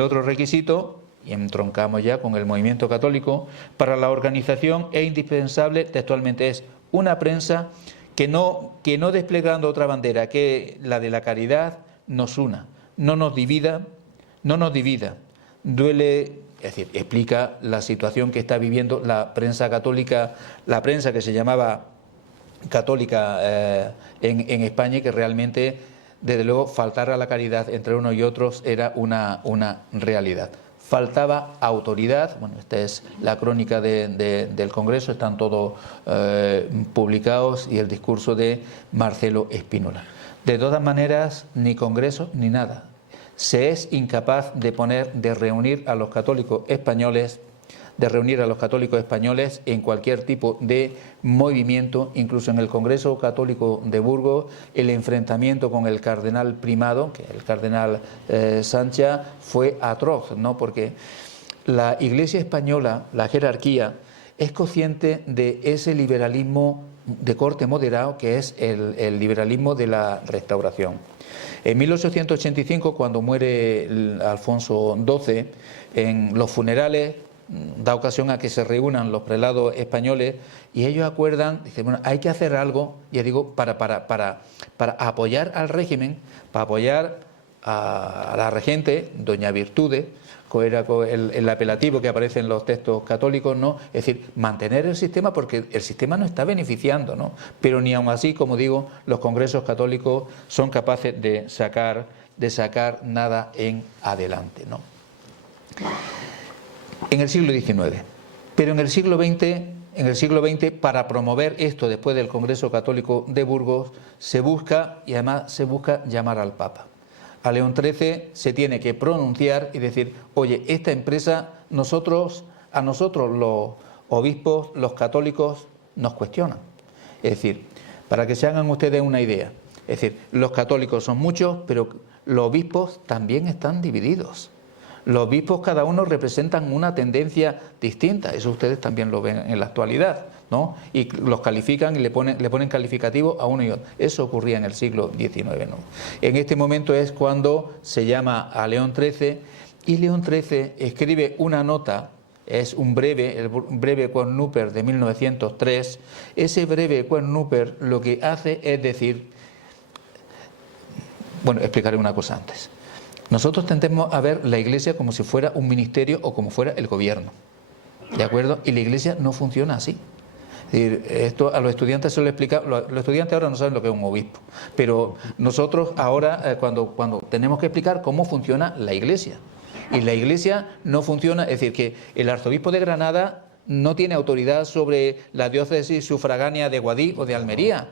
otro requisito, y entroncamos ya con el movimiento católico, para la organización es indispensable, textualmente, es una prensa que no desplegando otra bandera que la de la caridad nos una, no nos divida, duele, es decir, explica la situación que está viviendo la prensa católica, la prensa que se llamaba católica en España, y que realmente, desde luego, faltar a la caridad entre unos y otros era una realidad. Faltaba autoridad. Bueno, esta es la crónica del Congreso, están todos publicados, y el discurso de Marcelo Spínola. De todas maneras, ni Congreso ni nada. Se es incapaz de reunir a los católicos españoles, en cualquier tipo de movimiento. Incluso en el Congreso Católico de Burgos, el enfrentamiento con el cardenal primado, que el cardenal Sancha, fue atroz, ¿no? Porque la Iglesia española, la jerarquía, es consciente de ese liberalismo de corte moderado que es el liberalismo de la Restauración. En 1885, cuando muere Alfonso XII, en los funerales da ocasión a que se reúnan los prelados españoles, y ellos acuerdan, dicen, bueno, hay que hacer algo, ya digo, para apoyar al régimen, para apoyar a la regente, doña Virtudes, que era el apelativo que aparece en los textos católicos, ¿no? Es decir, mantener el sistema, porque el sistema no está beneficiando, ¿no? Pero ni aun así, como digo, los congresos católicos son capaces de sacar nada en adelante, ¿no? En el siglo XIX. Pero en el siglo XX, para promover esto después del Congreso Católico de Burgos, se busca llamar al Papa. A León XIII se tiene que pronunciar y decir, oye, esta empresa, a nosotros los obispos, los católicos, nos cuestionan. Es decir, para que se hagan ustedes una idea, es decir, los católicos son muchos, pero los obispos también están divididos. Los obispos, cada uno, representan una tendencia distinta. Eso ustedes también lo ven en la actualidad, ¿no? Y los califican y le ponen calificativo a uno y otro. Eso ocurría en el siglo XIX, ¿no? En este momento es cuando se llama a León XIII, y León XIII escribe una nota, es el breve Quod Nuper de 1903. Ese breve Quod Nuper lo que hace es decir, bueno, explicaré una cosa antes. Nosotros tendemos a ver la Iglesia como si fuera un ministerio o como fuera el gobierno, ¿de acuerdo? Y la Iglesia no funciona así. Es decir, esto a los estudiantes se lo explica. Los estudiantes ahora no saben lo que es un obispo, pero nosotros ahora, cuando tenemos que explicar cómo funciona la Iglesia, y la Iglesia no funciona, es decir, que el arzobispo de Granada no tiene autoridad sobre la diócesis sufragánea de Guadix o de Almería,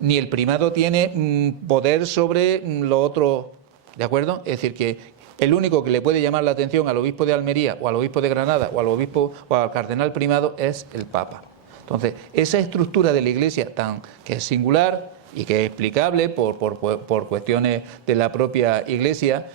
ni el primado tiene poder sobre lo otro. ¿De acuerdo? Es decir, que el único que le puede llamar la atención al obispo de Almería o al obispo de Granada o al cardenal primado es el Papa. Entonces, esa estructura de la Iglesia que es singular y que es explicable por cuestiones de la propia Iglesia,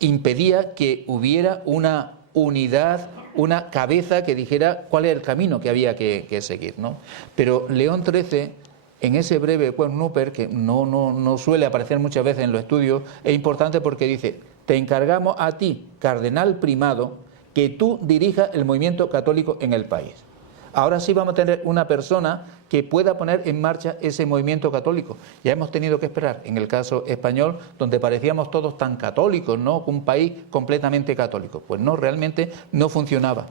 impedía que hubiera una unidad, una cabeza que dijera cuál era el camino que había que seguir, ¿no? Pero León XIII, en ese breve Quod Nuper, que no suele aparecer muchas veces en los estudios, es importante porque dice: te encargamos a ti, cardenal primado, que tú dirijas el movimiento católico en el país. Ahora sí vamos a tener una persona que pueda poner en marcha ese movimiento católico. Ya hemos tenido que esperar, en el caso español, donde parecíamos todos tan católicos, ¿no? Un país completamente católico. Pues no, realmente no funcionaba.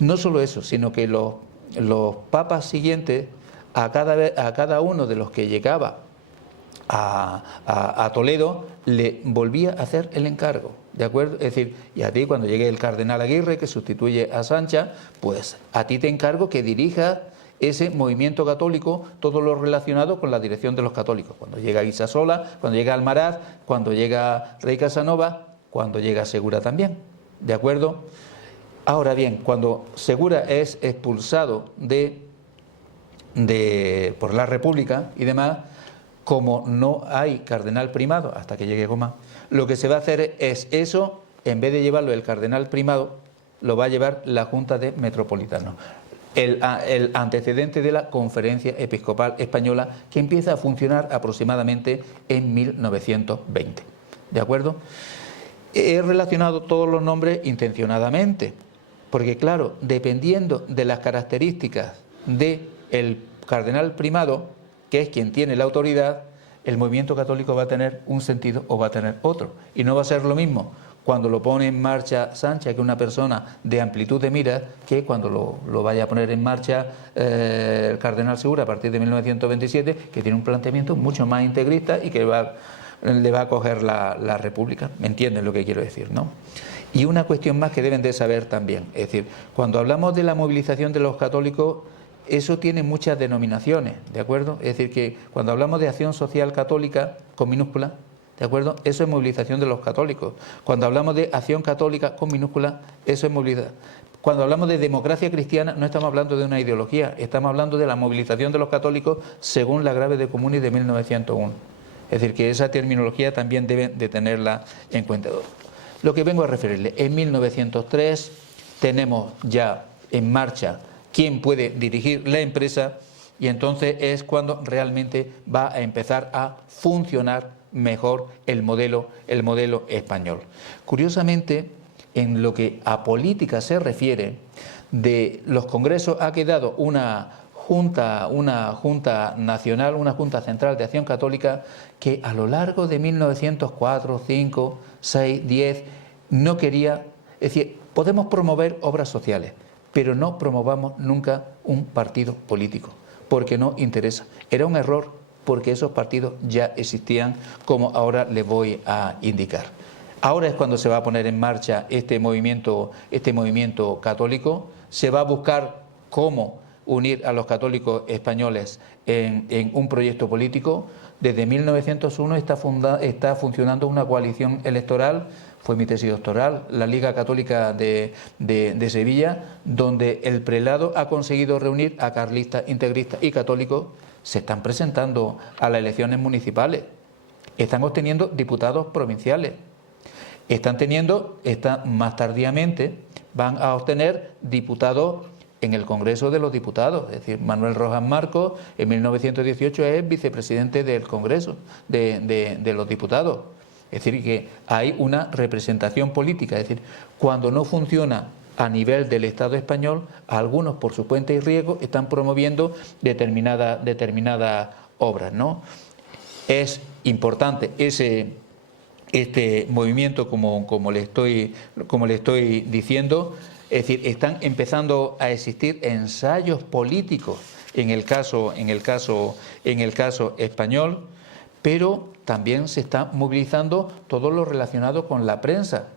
No solo eso, sino que los papas siguientes, a cada uno de los que llegaba a Toledo, le volvía a hacer el encargo, ¿de acuerdo? Es decir, y a ti, cuando llegue el cardenal Aguirre, que sustituye a Sancha, pues a ti te encargo que dirijas ese movimiento católico, todo lo relacionado con la dirección de los católicos. Cuando llega Guisasola, cuando llega Almaraz, cuando llega Rey Casanova, cuando llega Segura también, ¿de acuerdo? Ahora bien, cuando Segura es expulsado por la República y demás, como no hay cardenal primado hasta que llegue Gomá, lo que se va a hacer es eso, en vez de llevarlo el cardenal primado, lo va a llevar la Junta de Metropolitanos, el antecedente de la Conferencia Episcopal Española, que empieza a funcionar aproximadamente en 1920, ¿de acuerdo? He relacionado todos los nombres intencionadamente, porque claro, dependiendo de las características del cardenal primado, que es quien tiene la autoridad, el movimiento católico va a tener un sentido o va a tener otro. Y no va a ser lo mismo cuando lo pone en marcha Sánchez, que es una persona de amplitud de miras, que cuando lo vaya a poner en marcha el cardenal Segura a partir de 1927, que tiene un planteamiento mucho más integrista y que le va a coger la República. ¿Me entienden lo que quiero decir, no? Y una cuestión más que deben de saber también, es decir, cuando hablamos de la movilización de los católicos, eso tiene muchas denominaciones, ¿de acuerdo? Es decir, que cuando hablamos de acción social católica, con minúscula, ¿de acuerdo? Eso es movilización de los católicos. Cuando hablamos de acción católica, con minúscula, eso es movilización. Cuando hablamos de democracia cristiana, no estamos hablando de una ideología, estamos hablando de la movilización de los católicos según la Grave de Comunis de 1901. Es decir, que esa terminología también deben de tenerla en cuenta. Lo que vengo a referirle, en 1903 tenemos ya en marcha quién puede dirigir la empresa y entonces es cuando realmente va a empezar a funcionar mejor el modelo español. Curiosamente, en lo que a política se refiere, de los congresos ha quedado una junta nacional, una junta central de acción católica que a lo largo de 1904, 5, 6, 10 no quería, es decir, podemos promover obras sociales, pero no promovamos nunca un partido político, porque no interesa. Era un error, porque esos partidos ya existían, como ahora les voy a indicar. Ahora es cuando se va a poner en marcha este movimiento católico. Se va a buscar cómo unir a los católicos españoles en un proyecto político. Desde 1901 está funcionando una coalición electoral. Fue mi tesis doctoral, la Liga Católica de Sevilla, donde el prelado ha conseguido reunir a carlistas, integristas y católicos. Se están presentando a las elecciones municipales, están obteniendo diputados provinciales, más tardíamente van a obtener diputados en el Congreso de los Diputados. Es decir, Manuel Rojas Marcos en 1918 es vicepresidente del Congreso de los Diputados. Es decir, que hay una representación política. Es decir, cuando no funciona a nivel del Estado español, algunos por su cuenta y riesgo están promoviendo determinadas obras, ¿no? Es importante este movimiento, como le estoy diciendo. Es decir, están empezando a existir ensayos políticos en el caso español, pero también se está movilizando todo lo relacionado con la prensa.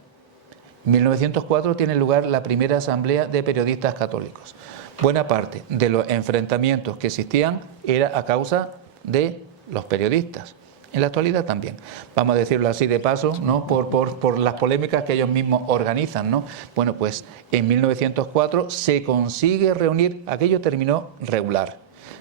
En 1904 tiene lugar la primera asamblea de periodistas católicos. Buena parte de los enfrentamientos que existían era a causa de los periodistas. En la actualidad también, vamos a decirlo así de paso, ¿no? por las polémicas que ellos mismos organizan, ¿no? Bueno, pues en 1904 se consigue reunir, aquello terminó regular,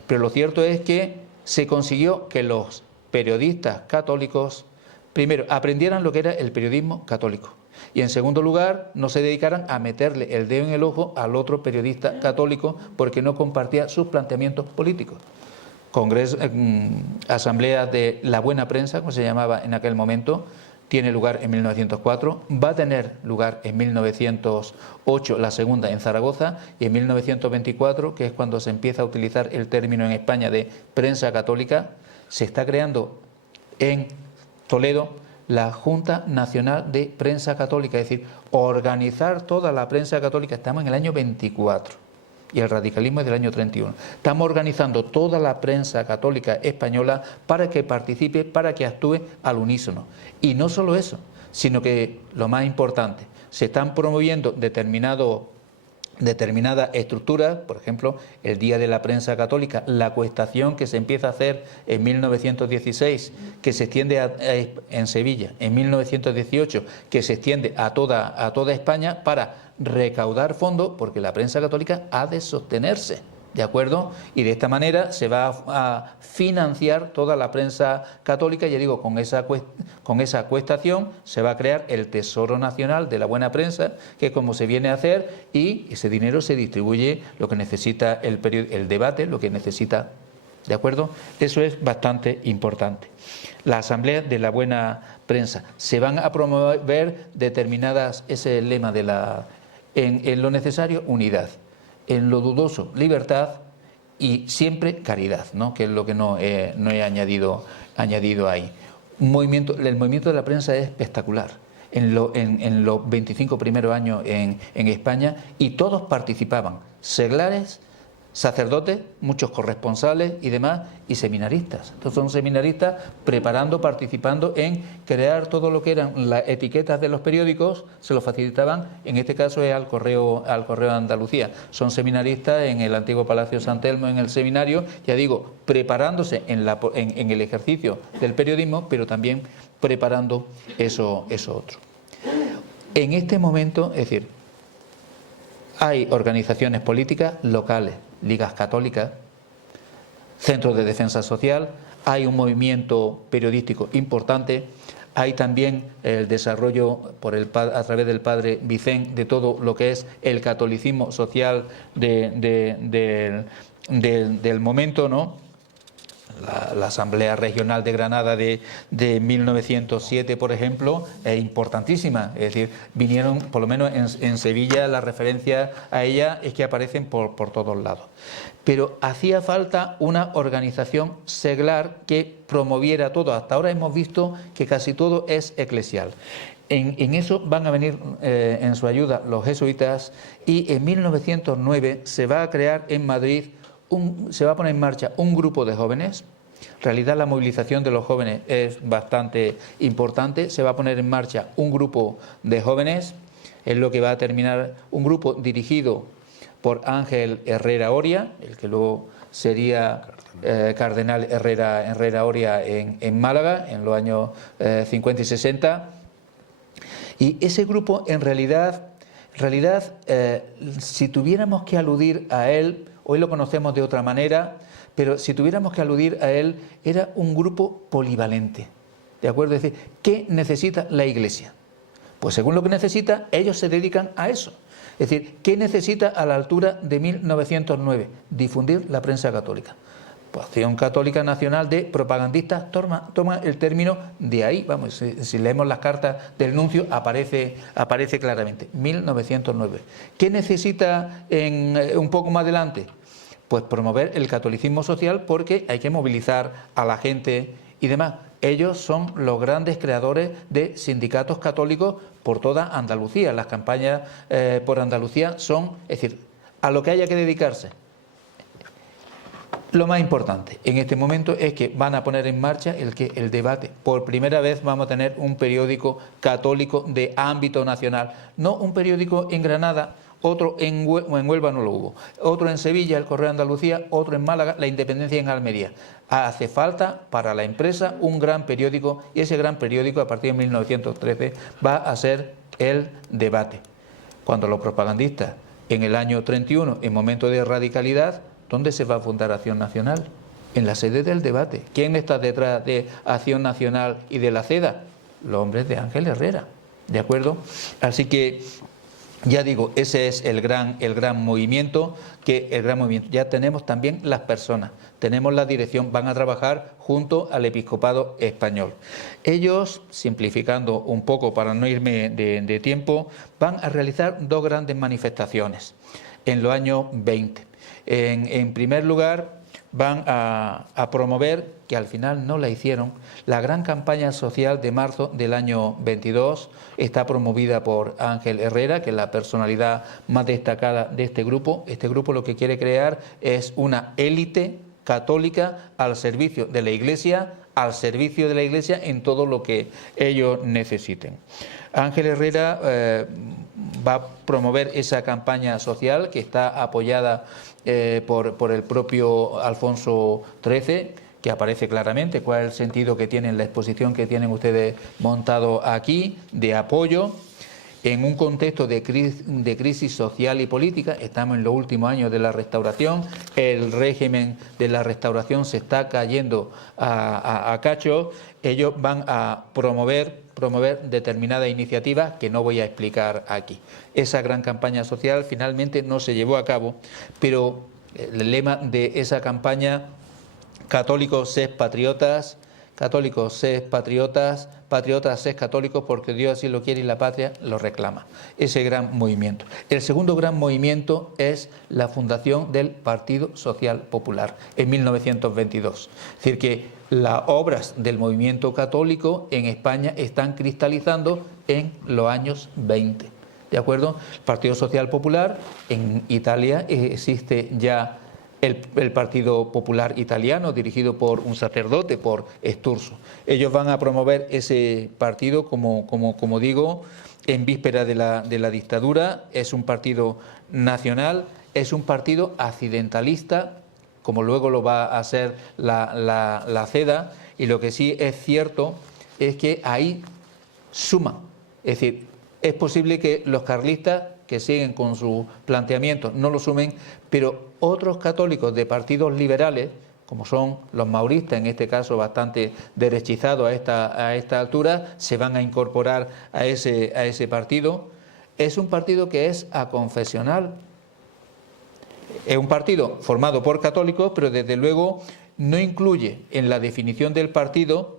pero lo cierto es que se consiguió que los periodistas católicos, primero, aprendieran lo que era el periodismo católico y en segundo lugar, no se dedicaran a meterle el dedo en el ojo al otro periodista católico porque no compartía sus planteamientos políticos. Asamblea de la Buena Prensa, como se llamaba en aquel momento, tiene lugar en 1904, va a tener lugar en 1908 la segunda en Zaragoza y en 1924, que es cuando se empieza a utilizar el término en España de prensa católica, se está creando en Toledo la Junta Nacional de Prensa Católica, es decir, organizar toda la prensa católica. Estamos en el año 24 y el radicalismo es del año 31. Estamos organizando toda la prensa católica española para que participe, para que actúe al unísono. Y no solo eso, sino que lo más importante, se están promoviendo determinadas estructuras, por ejemplo, el Día de la Prensa Católica, la coestación que se empieza a hacer en 1916, que se extiende en Sevilla, en 1918, que se extiende a toda España para recaudar fondos, porque la prensa católica ha de sostenerse, ¿de acuerdo? Y de esta manera se va a financiar toda la prensa católica. Ya digo, con esa coestación se va a crear el Tesoro Nacional de la Buena Prensa, que es como se viene a hacer, y ese dinero se distribuye lo que necesita el debate, lo que necesita, ¿de acuerdo? Eso es bastante importante. La Asamblea de la Buena Prensa. Se van a promover determinadas, ese es el lema en lo necesario, unidad. En lo dudoso, libertad. y siempre caridad, ¿no? Que es lo que no he añadido ahí. El movimiento de la prensa es espectacular. En los 25 primeros años en España, y todos participaban, seglares, sacerdotes, muchos corresponsales y demás, y seminaristas. Entonces son seminaristas participando en crear todo lo que eran las etiquetas de los periódicos, se lo facilitaban, en este caso es al Correo de Andalucía. Son seminaristas en el antiguo Palacio San Telmo, en el seminario, ya digo, preparándose en el ejercicio del periodismo, pero también preparando eso otro. En este momento, es decir, hay organizaciones políticas locales, ligas católicas, centros de defensa social, hay un movimiento periodístico importante, hay también el desarrollo a través del padre Vicén de todo lo que es el catolicismo social del momento, ¿no? La Asamblea Regional de Granada de 1907, por ejemplo, es importantísima. Es decir, vinieron, por lo menos en Sevilla, la referencia a ella es que aparecen por todos lados. Pero hacía falta una organización seglar que promoviera todo. Hasta ahora hemos visto que casi todo es eclesial. En eso van a venir en su ayuda los jesuitas, y en 1909 se va a crear en Madrid se va a poner en marcha un grupo de jóvenes. En realidad la movilización de los jóvenes es bastante importante. Se va a poner en marcha un grupo de jóvenes, es lo que va a terminar, un grupo dirigido por Ángel Herrera Oria, el que luego sería cardenal Herrera Oria en Málaga en los años 50 y 60. Y ese grupo en realidad, si tuviéramos que aludir a él, hoy lo conocemos de otra manera, pero si tuviéramos que aludir a él, era un grupo polivalente, ¿de acuerdo? Es decir, ¿qué necesita la Iglesia? Pues según lo que necesita, ellos se dedican a eso. Es decir, ¿qué necesita a la altura de 1909? Difundir la prensa católica. Pues Acción Católica Nacional de Propagandistas toma el término de ahí. Vamos, si leemos las cartas del nuncio aparece claramente, 1909. ¿Qué necesita un poco más adelante? Pues promover el catolicismo social, porque hay que movilizar a la gente y demás. Ellos son los grandes creadores de sindicatos católicos por toda Andalucía. Las campañas por Andalucía son, es decir, a lo que haya que dedicarse. Lo más importante en este momento es que van a poner en marcha el debate. Por primera vez vamos a tener un periódico católico de ámbito nacional, no un periódico en Granada, otro en Huelva no lo hubo, otro en Sevilla, el Correo de Andalucía, otro en Málaga, La Independencia en Almería. Hace falta para la empresa un gran periódico, y ese gran periódico a partir de 1913 va a ser el debate. Cuando los propagandistas en el año 31, en momento de radicalidad, ¿dónde se va a fundar Acción Nacional? En la sede del debate. ¿Quién está detrás de Acción Nacional y de la CEDA? Los hombres de Ángel Herrera, ¿de acuerdo? Así que, ya digo, ese es el gran movimiento, ya tenemos también las personas, tenemos la dirección, van a trabajar junto al Episcopado Español. Ellos, simplificando un poco para no irme de tiempo, van a realizar dos grandes manifestaciones en los años 20. En primer lugar, van a promover, que al final no la hicieron, la gran campaña social de marzo del año 22. Está promovida por Ángel Herrera, que es la personalidad más destacada de este grupo. Este grupo lo que quiere crear es una élite católica al servicio de la Iglesia, en todo lo que ellos necesiten. Ángel Herrera va a promover esa campaña social que está apoyada por el propio Alfonso XIII, que aparece claramente cuál es el sentido que tiene la exposición que tienen ustedes montado aquí, de apoyo. En un contexto de crisis social y política, estamos en los últimos años de la Restauración, el régimen de la Restauración se está cayendo a cachos. Ellos van a promover determinadas iniciativas que no voy a explicar aquí. Esa gran campaña social finalmente no se llevó a cabo, pero el lema de esa campaña, católicos sed patriotas, católicos, sed patriotas, patriotas, sed católicos, porque Dios así lo quiere y la patria lo reclama. Ese gran movimiento. El segundo gran movimiento es la fundación del Partido Social Popular en 1922. Es decir, que las obras del movimiento católico en España están cristalizando en los años 20. ¿De acuerdo? El Partido Social Popular, en Italia existe ya el Partido Popular Italiano, dirigido por un sacerdote, por Sturzo. Ellos van a promover ese partido, como digo, en víspera de la dictadura. Es un partido nacional, es un partido accidentalista, como luego lo va a hacer la CEDA, y lo que sí es cierto es que ahí suma. Es decir, es posible que los carlistas, que siguen con sus planteamientos, no lo sumen, pero otros católicos de partidos liberales, como son los mauristas, en este caso bastante derechizados a esta altura, se van a incorporar a ese partido. Es un partido que es aconfesional. Es un partido formado por católicos, pero desde luego no incluye en la definición del partido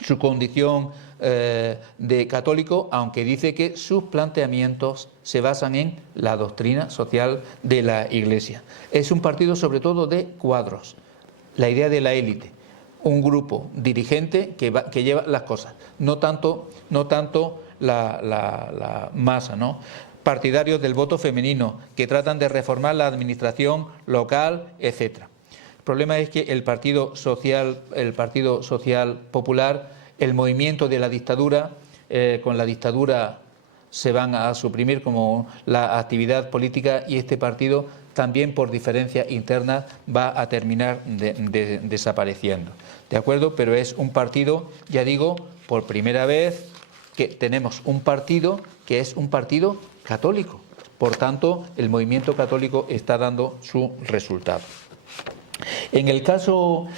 su condición de católico, aunque dice que sus planteamientos se basan en la doctrina social de la Iglesia. Es un partido sobre todo de cuadros, la idea de la élite, un grupo dirigente que lleva las cosas, no tanto la masa, ¿no? Partidarios del voto femenino, que tratan de reformar la administración local, etcétera. El problema es que el Partido Social Popular, el movimiento de la dictadura, con la dictadura se van a suprimir como la actividad política, y este partido también por diferencias internas va a terminar desapareciendo. ¿De acuerdo? Pero es un partido, ya digo, por primera vez que tenemos un partido que es un partido católico. Por tanto, el movimiento católico está dando su resultado. En el caso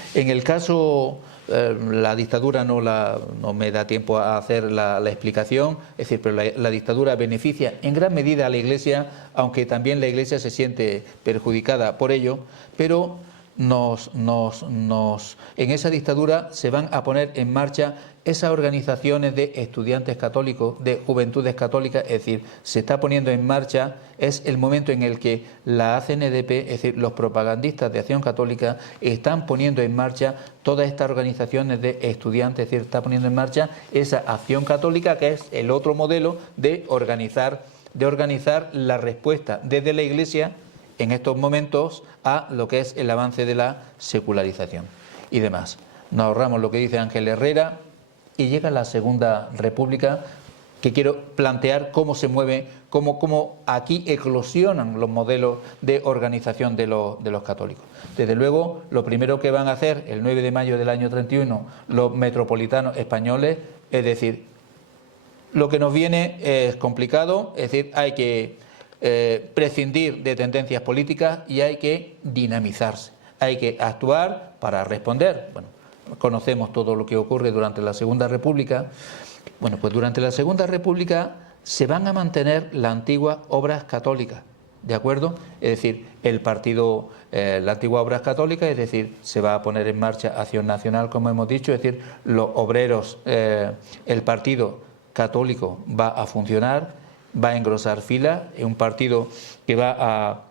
la dictadura no me da tiempo a hacer la explicación, es decir, pero la dictadura beneficia en gran medida a la Iglesia, aunque también la Iglesia se siente perjudicada por ello, pero en esa dictadura se van a poner en marcha esas organizaciones de estudiantes católicos, de juventudes católicas, es decir, se está poniendo en marcha, es el momento en el que la ACNDP, es decir, los propagandistas de Acción Católica, están poniendo en marcha todas estas organizaciones de estudiantes, es decir, está poniendo en marcha esa Acción Católica, que es el otro modelo de organizar la respuesta desde la Iglesia en estos momentos a lo que es el avance de la secularización y demás. Nos ahorramos lo que dice Ángel Herrera y llega la Segunda República, que quiero plantear cómo se mueve, cómo aquí eclosionan los modelos de organización de los católicos. Desde luego, lo primero que van a hacer el 9 de mayo del año 31 los metropolitanos españoles, es decir, lo que nos viene es complicado, es decir, hay que prescindir de tendencias políticas y hay que dinamizarse, hay que actuar para responder. Bueno, conocemos todo lo que ocurre durante la Segunda República. Bueno, pues durante la Segunda República se van a mantener las antiguas obras católicas, ¿de acuerdo? Es decir, el partido, la antigua obras católicas, es decir, se va a poner en marcha Acción Nacional, como hemos dicho, es decir, los obreros, el partido católico va a funcionar, va a engrosar filas, es un partido que va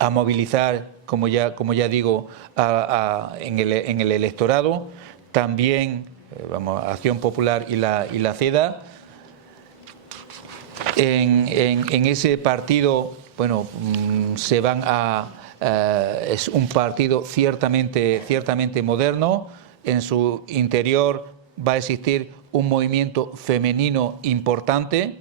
a movilizar, como ya digo, en el electorado. También Acción Popular y la CEDA. En ese partido, bueno, se van es un partido ciertamente moderno. En su interior va a existir un movimiento femenino importante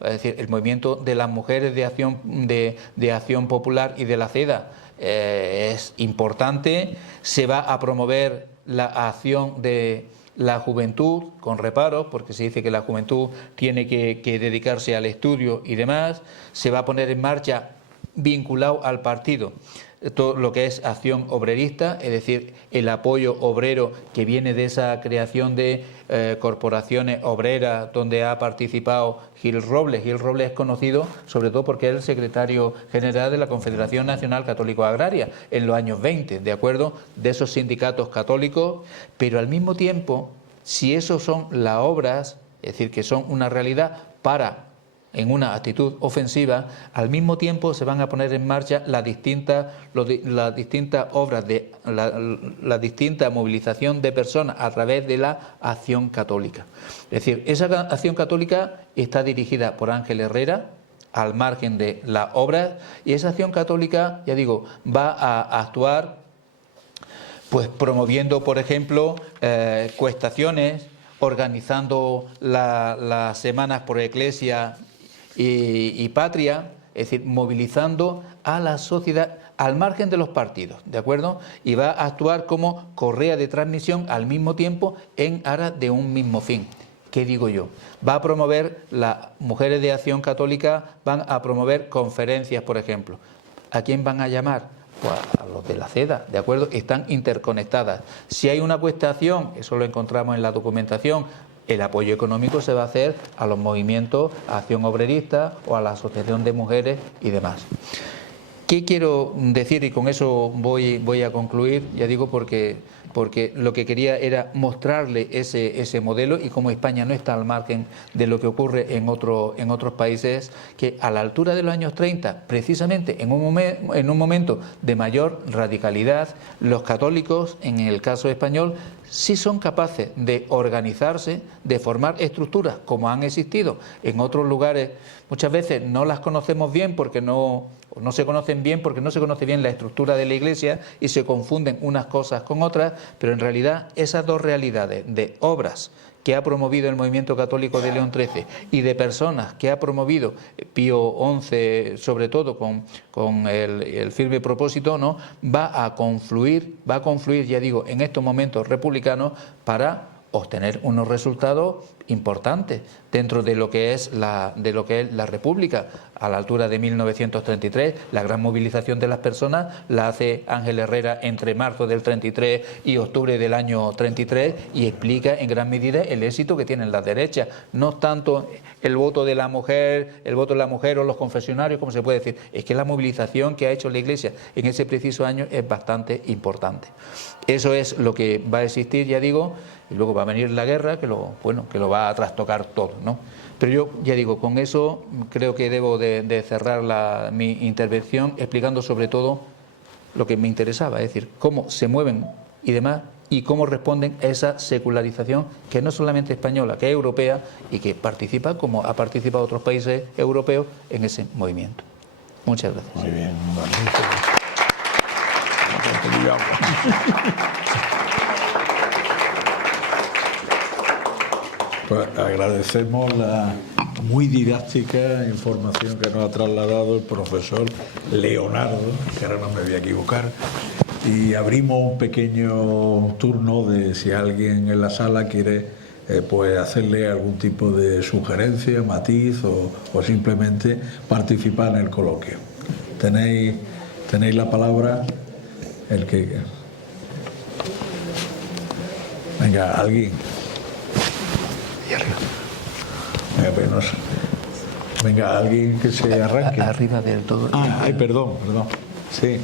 es decir, el movimiento de las mujeres de Acción Popular y de la CEDA es importante. Se va a promover la acción de la juventud con reparos, porque se dice que la juventud tiene que dedicarse al estudio y demás. Se va a poner en marcha vinculado al partido. Todo lo que es acción obrerista, es decir, el apoyo obrero que viene de esa creación de corporaciones obreras donde ha participado Gil Robles. Gil Robles es conocido sobre todo porque es el secretario general de la Confederación Nacional Católico Agraria en los años 20, ¿de acuerdo? De esos sindicatos católicos, pero al mismo tiempo, si esos son las obras, es decir, que son una realidad en una actitud ofensiva, al mismo tiempo se van a poner en marcha las distintas obras, la distinta movilización de personas a través de la acción católica. Es decir, esa acción católica está dirigida por Ángel Herrera, al margen de las obras, y esa acción católica, ya digo, va a actuar pues promoviendo, por ejemplo, cuestaciones, organizando las semanas por Eclesia y Patria, es decir, movilizando a la sociedad al margen de los partidos, ¿de acuerdo? Y va a actuar como correa de transmisión al mismo tiempo en aras de un mismo fin. ¿Qué digo yo? Va a promover, las mujeres de Acción Católica van a promover conferencias, por ejemplo. ¿A quién van a llamar? Pues a los de la CEDA, ¿de acuerdo? Están interconectadas. Si hay una cuestación, eso lo encontramos en la documentación, el apoyo económico se va a hacer a los movimientos Acción Obrerista o a la Asociación de Mujeres y demás. ¿Qué quiero decir? Y con eso voy a concluir, ya digo, porque lo que quería era mostrarle ese modelo y cómo España no está al margen de lo que ocurre en otros países, que a la altura de los años 30, precisamente en un momento de mayor radicalidad, los católicos, en el caso español, sí son capaces de organizarse, de formar estructuras como han existido en otros lugares. Muchas veces no las conocemos bien porque no se conocen bien porque no se conoce bien la estructura de la Iglesia y se confunden unas cosas con otras, pero en realidad esas dos realidades de obras que ha promovido el movimiento católico de León XIII y de personas que ha promovido Pío XI, sobre todo con el firme propósito, ¿no?, va a confluir, ya digo, en estos momentos republicanos para obtener unos resultados importantes dentro de lo que es la República. A la altura de 1933, la gran movilización de las personas la hace Ángel Herrera entre marzo del 33 y octubre del año 33 y explica en gran medida el éxito que tienen las derechas. No tanto el voto de la mujer, o los confesionarios, como se puede decir, es que la movilización que ha hecho la Iglesia en ese preciso año es bastante importante. Eso es lo que va a existir, ya digo, y luego va a venir la guerra que lo va a trastocar todo, ¿no? Pero yo, ya digo, con eso creo que debo de cerrar mi intervención explicando sobre todo lo que me interesaba, es decir, cómo se mueven y demás y cómo responden a esa secularización que no es solamente española, que es europea y que participa, como ha participado otros países europeos, en ese movimiento. Muchas gracias. Muy bien, magnífico. Pues agradecemos la muy didáctica información que nos ha trasladado el profesor Leonardo, que ahora no me voy a equivocar, y abrimos un pequeño turno de si alguien en la sala quiere pues hacerle algún tipo de sugerencia, matiz o simplemente participar en el coloquio. Tenéis la palabra, el que... Venga, alguien. Venga, alguien que se arranque. Arriba del todo. Ay, perdón. Sí.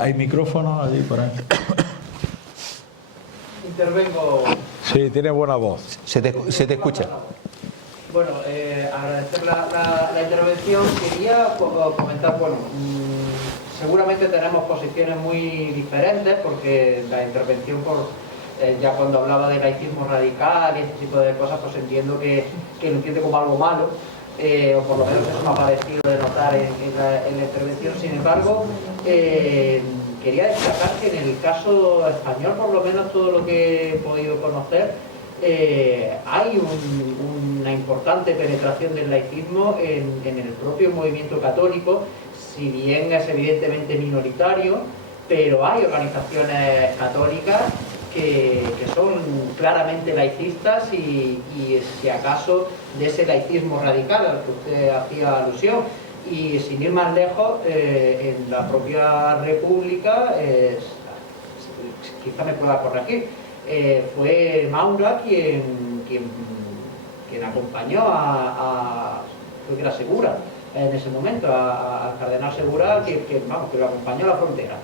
¿Hay micrófono allí por ahí? Intervengo. Sí, tiene buena voz. Se te escucha. Bueno, agradecer la intervención. Quería comentar, seguramente tenemos posiciones muy diferentes porque la intervención ya cuando hablaba de laicismo radical y este tipo de cosas, pues entiendo que lo entiende como algo malo, o por lo menos eso me ha parecido de notar en la intervención. Sin embargo, quería destacar que en el caso español, por lo menos todo lo que he podido conocer, hay una importante penetración del laicismo en el propio movimiento católico, si bien es evidentemente minoritario, pero hay organizaciones católicas que son claramente laicistas y si acaso de ese laicismo radical al que usted hacía alusión. Y sin ir más lejos, en la propia República, quizá me pueda corregir, fue Maura quien acompañó creo que era Segura en ese momento, al cardenal Segura, que lo acompañó a la frontera.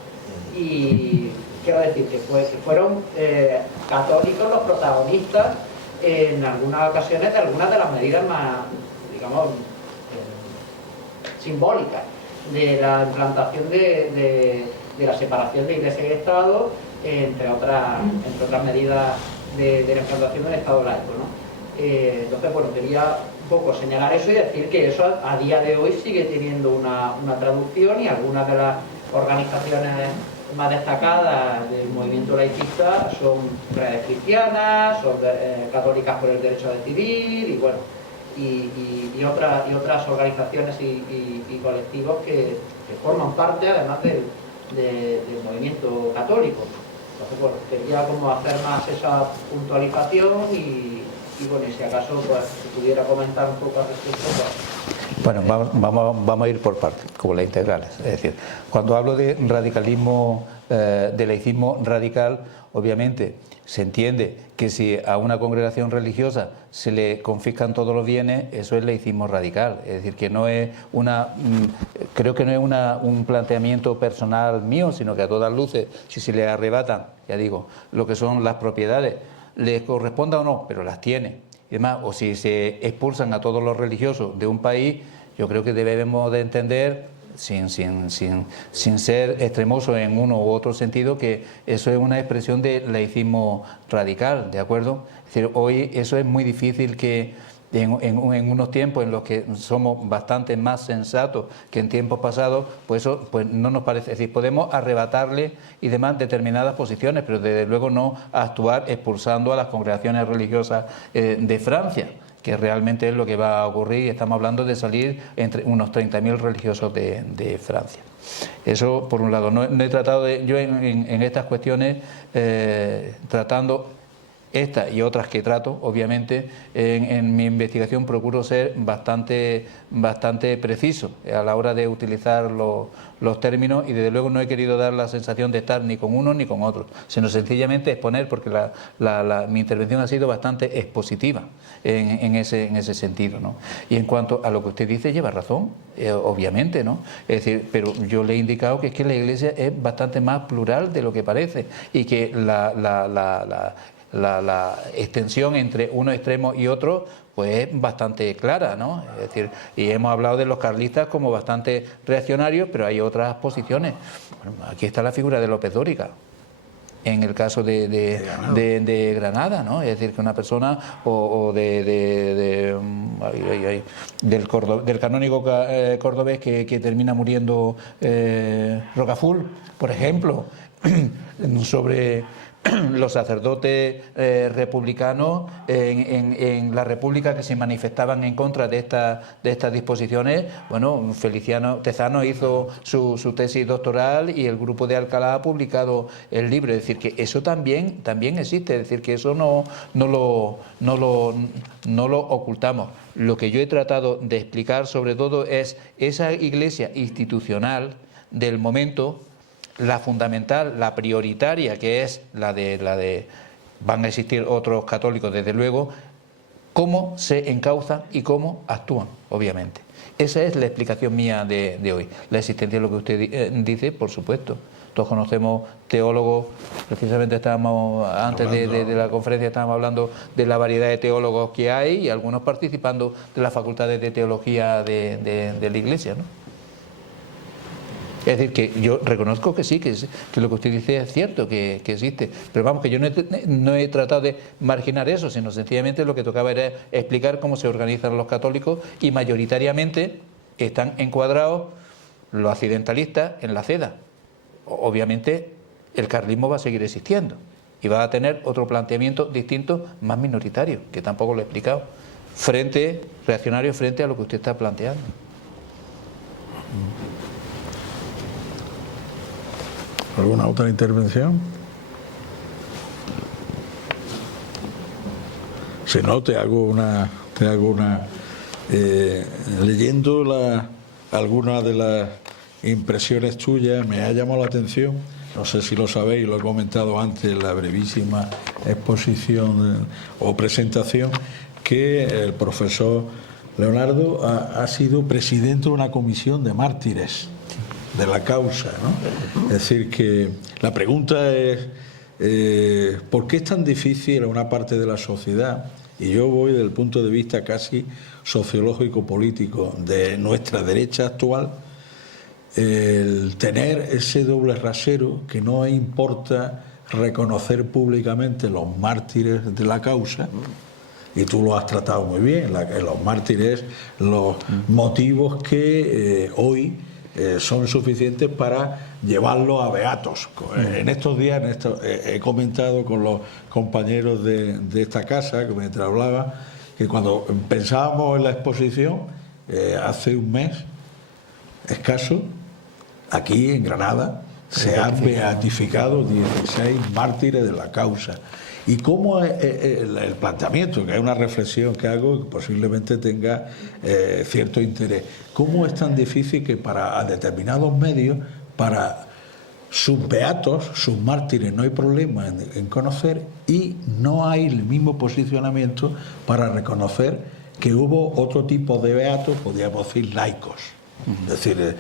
Y quiero decir que fueron católicos los protagonistas en algunas ocasiones de algunas de las medidas más, digamos, simbólicas de la implantación de la separación de Iglesia y Estado, entre otras medidas de la implantación del Estado laico, ¿no? Entonces, bueno, quería un poco señalar eso y decir que eso a día de hoy sigue teniendo una traducción, y algunas de las organizaciones más destacadas del movimiento laicista son redes cristianas, son católicas por el derecho a decidir, y bueno, y otras organizaciones y colectivos que forman parte además del movimiento católico. Entonces, bueno, quería como hacer más esa puntualización y bueno, y si acaso pues si pudiera comentar un poco al respecto. Bueno, vamos a ir por partes, como las integrales. Es decir, cuando hablo de radicalismo, de laicismo radical, obviamente se entiende que si a una congregación religiosa se le confiscan todos los bienes, eso es laicismo radical. Es decir, que no es creo que no es un planteamiento personal mío, sino que a todas luces, si se le arrebatan, ya digo, lo que son las propiedades, les corresponda o no, pero las tiene, y demás, o si se expulsan a todos los religiosos de un país, yo creo que debemos de entender, sin ser extremosos en uno u otro sentido, que eso es una expresión de laicismo radical, ¿de acuerdo? Es decir, hoy eso es muy difícil que en unos tiempos en los que somos bastante más sensatos que en tiempos pasados, pues eso pues no nos parece. Es decir, podemos arrebatarle y demás determinadas posiciones, pero desde luego no actuar expulsando a las congregaciones religiosas de Francia, que realmente es lo que va a ocurrir. Estamos hablando de salir entre unos 30.000 religiosos de Francia. Eso por un lado. No he tratado yo en estas cuestiones, tratando esta y otras que trato, obviamente, en mi investigación procuro ser bastante preciso a la hora de utilizar los términos, y desde luego no he querido dar la sensación de estar ni con uno ni con otro, sino sencillamente exponer, porque mi intervención ha sido bastante expositiva en ese sentido, ¿no? Y en cuanto a lo que usted dice, lleva razón, obviamente, ¿no? Es decir, pero yo le he indicado que es que la Iglesia es bastante más plural de lo que parece, y que la extensión entre uno extremo y otro pues es bastante clara, ¿no? Es decir, y hemos hablado de los carlistas como bastante reaccionarios, pero hay otras posiciones. Bueno, aquí está la figura de López Dóriga, en el caso de Granada, ¿no? Es decir, que una persona del canónigo cordobés que termina muriendo, Rocafull, por ejemplo, sobre los sacerdotes republicanos en la República que se manifestaban en contra de estas disposiciones. Bueno, Feliciano Tezano hizo su tesis doctoral y el grupo de Alcalá ha publicado el libro. Es decir, que eso también existe, es decir, que eso no lo ocultamos. Lo que yo he tratado de explicar sobre todo es esa iglesia institucional del momento, la fundamental, la prioritaria, que es la de van a existir otros católicos desde luego, cómo se encauzan y cómo actúan, obviamente. Esa es la explicación mía de hoy. La existencia de lo que usted dice, por supuesto. Todos conocemos teólogos, precisamente estábamos, antes de la conferencia estábamos hablando de la variedad de teólogos que hay, y algunos participando de las facultades de teología de la Iglesia, ¿no? Es decir, que yo reconozco que sí, que lo que usted dice es cierto, que existe. Pero vamos, que yo no he tratado de marginar eso, sino sencillamente lo que tocaba era explicar cómo se organizan los católicos, y mayoritariamente están encuadrados los accidentalistas en la CEDA. Obviamente el carlismo va a seguir existiendo y va a tener otro planteamiento distinto, más minoritario, que tampoco lo he explicado, reaccionario frente a lo que usted está planteando. ¿Alguna otra intervención? Si no, te hago una leyendo algunas de las impresiones tuyas. Me ha llamado la atención, no sé si lo sabéis, lo he comentado antes en la brevísima exposición o presentación, que el profesor Leonardo ha sido presidente de una comisión de mártires de la causa, ¿no? Es decir, que la pregunta es ¿por qué es tan difícil a una parte de la sociedad? Y yo voy desde el punto de vista casi sociológico-político de nuestra derecha actual, el tener ese doble rasero que no importa reconocer públicamente los mártires de la causa, y tú lo has tratado muy bien, los mártires, los motivos que hoy son suficientes para llevarlos a beatos. En estos días he comentado con los compañeros de esta casa, que mientras hablaba, que cuando pensábamos en la exposición, hace un mes escaso, aquí en Granada se han beatificado 16 mártires de la causa. Y cómo el planteamiento, que es una reflexión que hago, que posiblemente tenga cierto interés, cómo es tan difícil que para determinados medios, para sus beatos, sus mártires, no hay problema en conocer, y no hay el mismo posicionamiento para reconocer que hubo otro tipo de beatos, podríamos decir laicos. Es decir,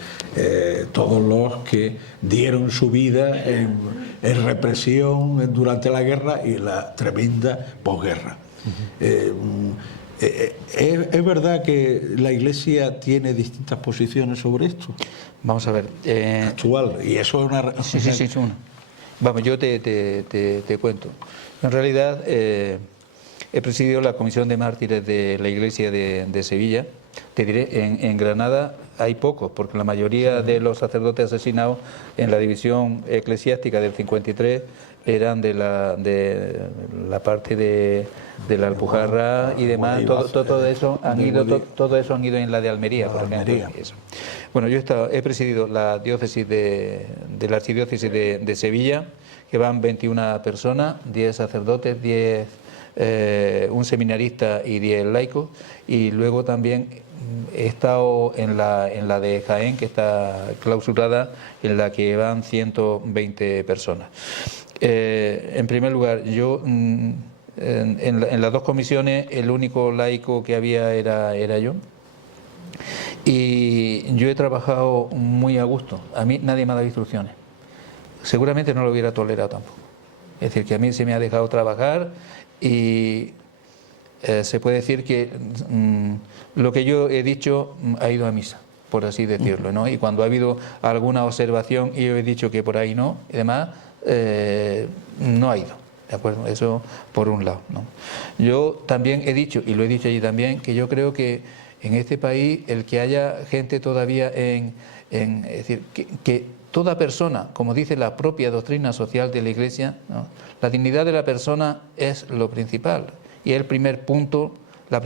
todos los que dieron su vida en represión durante la guerra y la tremenda posguerra. ¿Es verdad que la Iglesia tiene distintas posiciones sobre esto? Vamos a ver. Actual, y eso es una... Sí, es una. Vamos, yo te cuento. En realidad, he presidido la Comisión de Mártires de la Iglesia de Sevilla. Te diré, en Granada hay pocos, porque la mayoría de los sacerdotes asesinados en la división eclesiástica del 53 eran de la parte de la Alpujarra y demás. Todo eso han ido en la de Almería, por ejemplo. Eso. Bueno, yo he presidido la diócesis de la archidiócesis de Sevilla, que van 21 personas, 10 sacerdotes, 10 un seminarista y 10 laicos, y luego también he estado en la de Jaén, que está clausurada, en la que van 120 personas. En primer lugar, yo en las dos comisiones el único laico que había era yo, y yo he trabajado muy a gusto. A mí nadie me ha dado instrucciones, seguramente no lo hubiera tolerado tampoco. Es decir, que a mí se me ha dejado trabajar, y se puede decir que lo que yo he dicho ha ido a misa, por así decirlo, ¿no? Y cuando ha habido alguna observación y yo he dicho que por ahí no, y demás, no ha ido, ¿de acuerdo? Eso por un lado, ¿no? Yo también he dicho, y lo he dicho allí también, que yo creo que en este país el que haya gente todavía es decir, que toda persona, como dice la propia doctrina social de la Iglesia, ¿no? La dignidad de la persona es lo principal, y el primer punto, el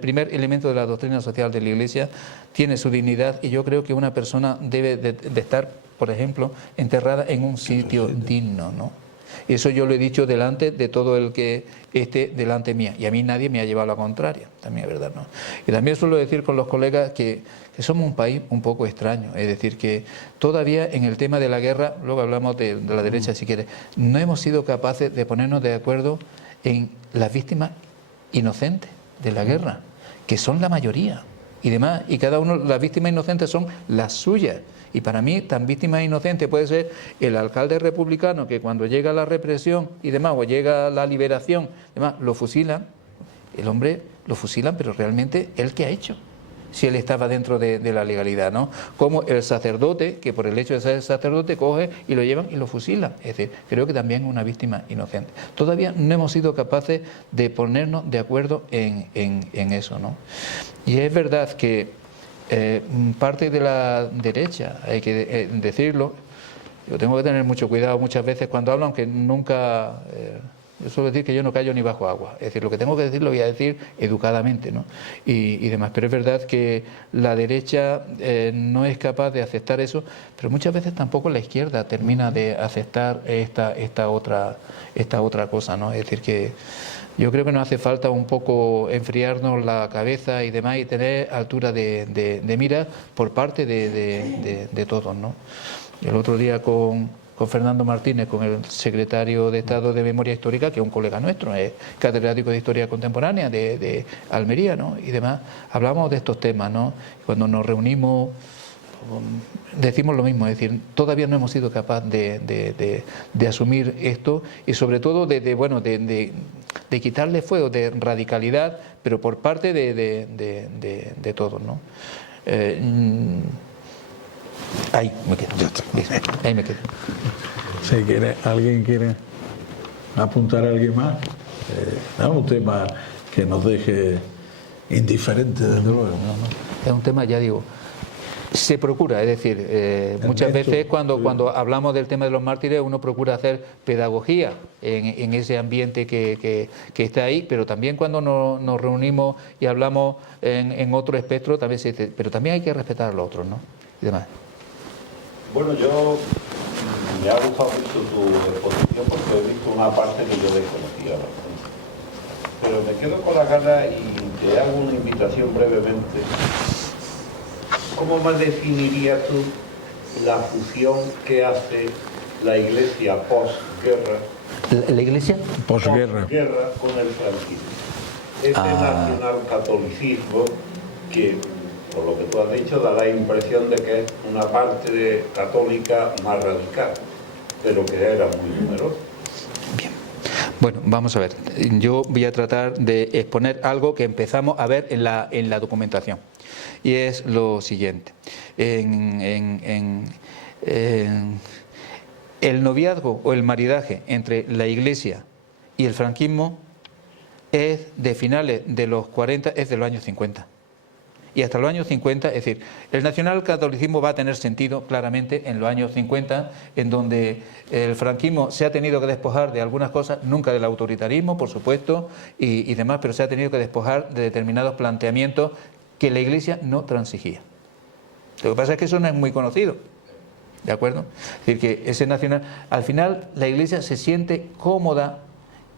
primer elemento de la doctrina social de la Iglesia tiene su dignidad, y yo creo que una persona debe de estar, por ejemplo, enterrada en un sitio digno, ¿no? Y eso yo lo he dicho delante de todo el que esté delante mía, y a mí nadie me ha llevado a la contraria, también es verdad, ¿no? Y también suelo decir con los colegas que somos un país un poco extraño, es decir, que todavía en el tema de la guerra, luego hablamos de la derecha si quieres, no hemos sido capaces de ponernos de acuerdo en las víctimas inocentes de la guerra, que son la mayoría, y demás, y cada uno, las víctimas inocentes son las suyas. Y para mí, tan víctima inocente puede ser el alcalde republicano que cuando llega la represión y demás, o llega la liberación, demás, lo fusilan. El hombre lo fusilan, pero realmente, ¿él qué ha hecho? Si él estaba dentro de la legalidad, ¿no? Como el sacerdote, que por el hecho de ser sacerdote coge y lo llevan y lo fusilan. Es decir, creo que también es una víctima inocente. Todavía no hemos sido capaces de ponernos de acuerdo en eso, ¿no? Y es verdad que parte de la derecha, hay que decirlo, yo tengo que tener mucho cuidado muchas veces cuando hablo, aunque nunca... yo suelo decir que yo no callo ni bajo agua, es decir, lo que tengo que decir lo voy a decir educadamente, ¿no? Y demás, pero es verdad que la derecha no es capaz de aceptar eso, pero muchas veces tampoco la izquierda termina de aceptar esta otra cosa, ¿no? Es decir, que Yo creo que nos hace falta un poco enfriarnos la cabeza y demás y tener altura de mira por parte de todos, ¿no? El otro día con Fernando Martínez, con el secretario de Estado de Memoria Histórica, que es un colega nuestro, es catedrático de Historia Contemporánea de Almería, ¿no? Y demás, hablamos de estos temas, ¿no? Cuando nos reunimos decimos lo mismo, es decir, todavía no hemos sido capaces de asumir esto y sobre todo de quitarle fuego, de radicalidad, pero por parte de todos, ¿no? Ahí me quedo. Ya está. Ahí me quedo. Si alguien quiere apuntar a alguien más, es un tema que nos deje indiferentes, desde luego. ¿No? Es un tema, ya digo, se procura, es decir, muchas veces cuando hablamos del tema de los mártires uno procura hacer pedagogía en ese ambiente que está ahí, pero también cuando nos reunimos y hablamos en otro espectro también se dice, pero también hay que respetar a los otros, ¿no? Y demás. Bueno, me ha gustado mucho tu exposición porque he visto una parte que yo desconocía bastante. Pero me quedo con la gana y te hago una invitación brevemente. ¿Cómo me definirías tú la fusión que hace la Iglesia posguerra? ¿La Iglesia? Posguerra. Posguerra con el franquismo. Ese nacionalcatolicismo que, por lo que tú has dicho, da la impresión de que es una parte católica más radical, pero que era muy numerosa. Bien. Bueno, vamos a ver. Yo voy a tratar de exponer algo que empezamos a ver en la documentación. Y es lo siguiente. El noviazgo o el maridaje entre la Iglesia y el franquismo es de finales de los 40, es de los años 50. Y hasta los años 50, es decir, el nacionalcatolicismo va a tener sentido claramente en los años 50, en donde el franquismo se ha tenido que despojar de algunas cosas, nunca del autoritarismo, por supuesto, y demás, pero se ha tenido que despojar de determinados planteamientos que la Iglesia no transigía. Lo que pasa es que eso no es muy conocido, ¿de acuerdo? Es decir, que ese nacional, al final la Iglesia se siente cómoda,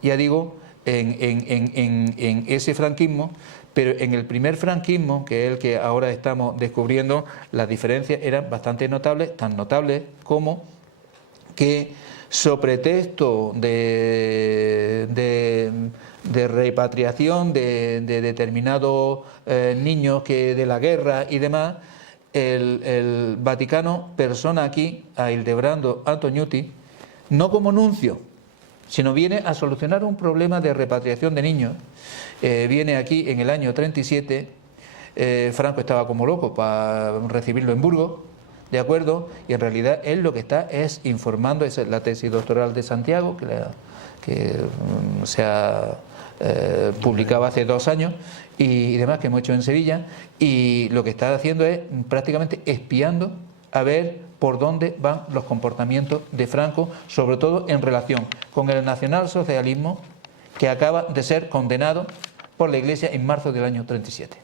ya digo, en ese franquismo, pero en el primer franquismo, que es el que ahora estamos descubriendo, las diferencias eran bastante notables, tan notables como que, sobre pretexto de repatriación de determinados niños de la guerra y demás, el Vaticano persona aquí a Ildebrando Antoniuti, no como nuncio, sino viene a solucionar un problema de repatriación de niños. Viene aquí en el año 37, Franco estaba como loco para recibirlo en Burgos, ¿de acuerdo? Y en realidad él lo que está es informando, es la tesis doctoral de Santiago, que se ha publicado hace 2 años y demás, que hemos hecho en Sevilla, y lo que está haciendo es prácticamente espiando a ver por dónde van los comportamientos de Franco, sobre todo en relación con el nacionalsocialismo que acaba de ser condenado por la Iglesia en marzo del año 37.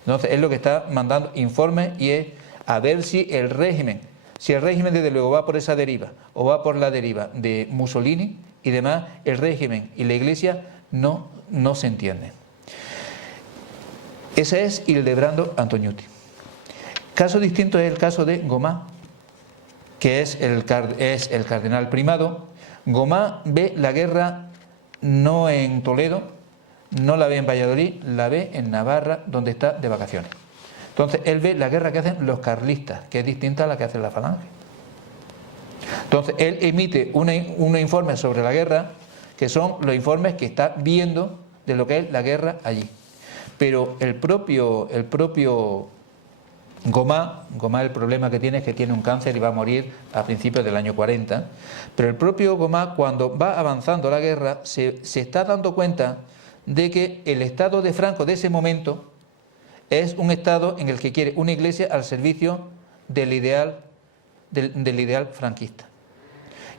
Entonces es lo que está mandando informes y es a ver si el régimen desde luego va por esa deriva o va por la deriva de Mussolini y demás, el régimen y la Iglesia no se entienden. Ese es Ildebrando Antoniuti. Caso distinto es el caso de Gomá, que es el cardenal primado. Gomá ve la guerra no en Toledo, no la ve en Valladolid, la ve en Navarra, donde está de vacaciones. Entonces él ve la guerra que hacen los carlistas, que es distinta a la que hace la Falange. Entonces él emite un informe sobre la guerra, que son los informes que está viendo de lo que es la guerra allí. Pero el propio Gomá, el problema que tiene es que tiene un cáncer y va a morir a principios del año 40, pero el propio Gomá, cuando va avanzando la guerra, se está dando cuenta de que el estado de Franco de ese momento es un estado en el que quiere una iglesia al servicio del ideal franquista.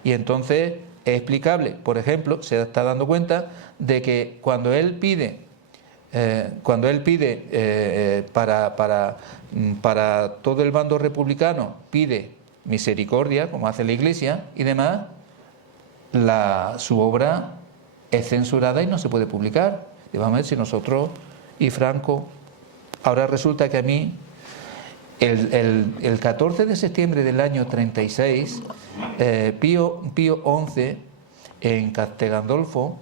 Y entonces es explicable, por ejemplo, se está dando cuenta de que cuando él pide para todo el bando republicano, pide misericordia, como hace la Iglesia y demás, su obra es censurada y no se puede publicar. Y vamos a ver si nosotros y Franco... Ahora resulta que a mí, el 14 de septiembre del año 36, Pío XI, en Castel Gandolfo,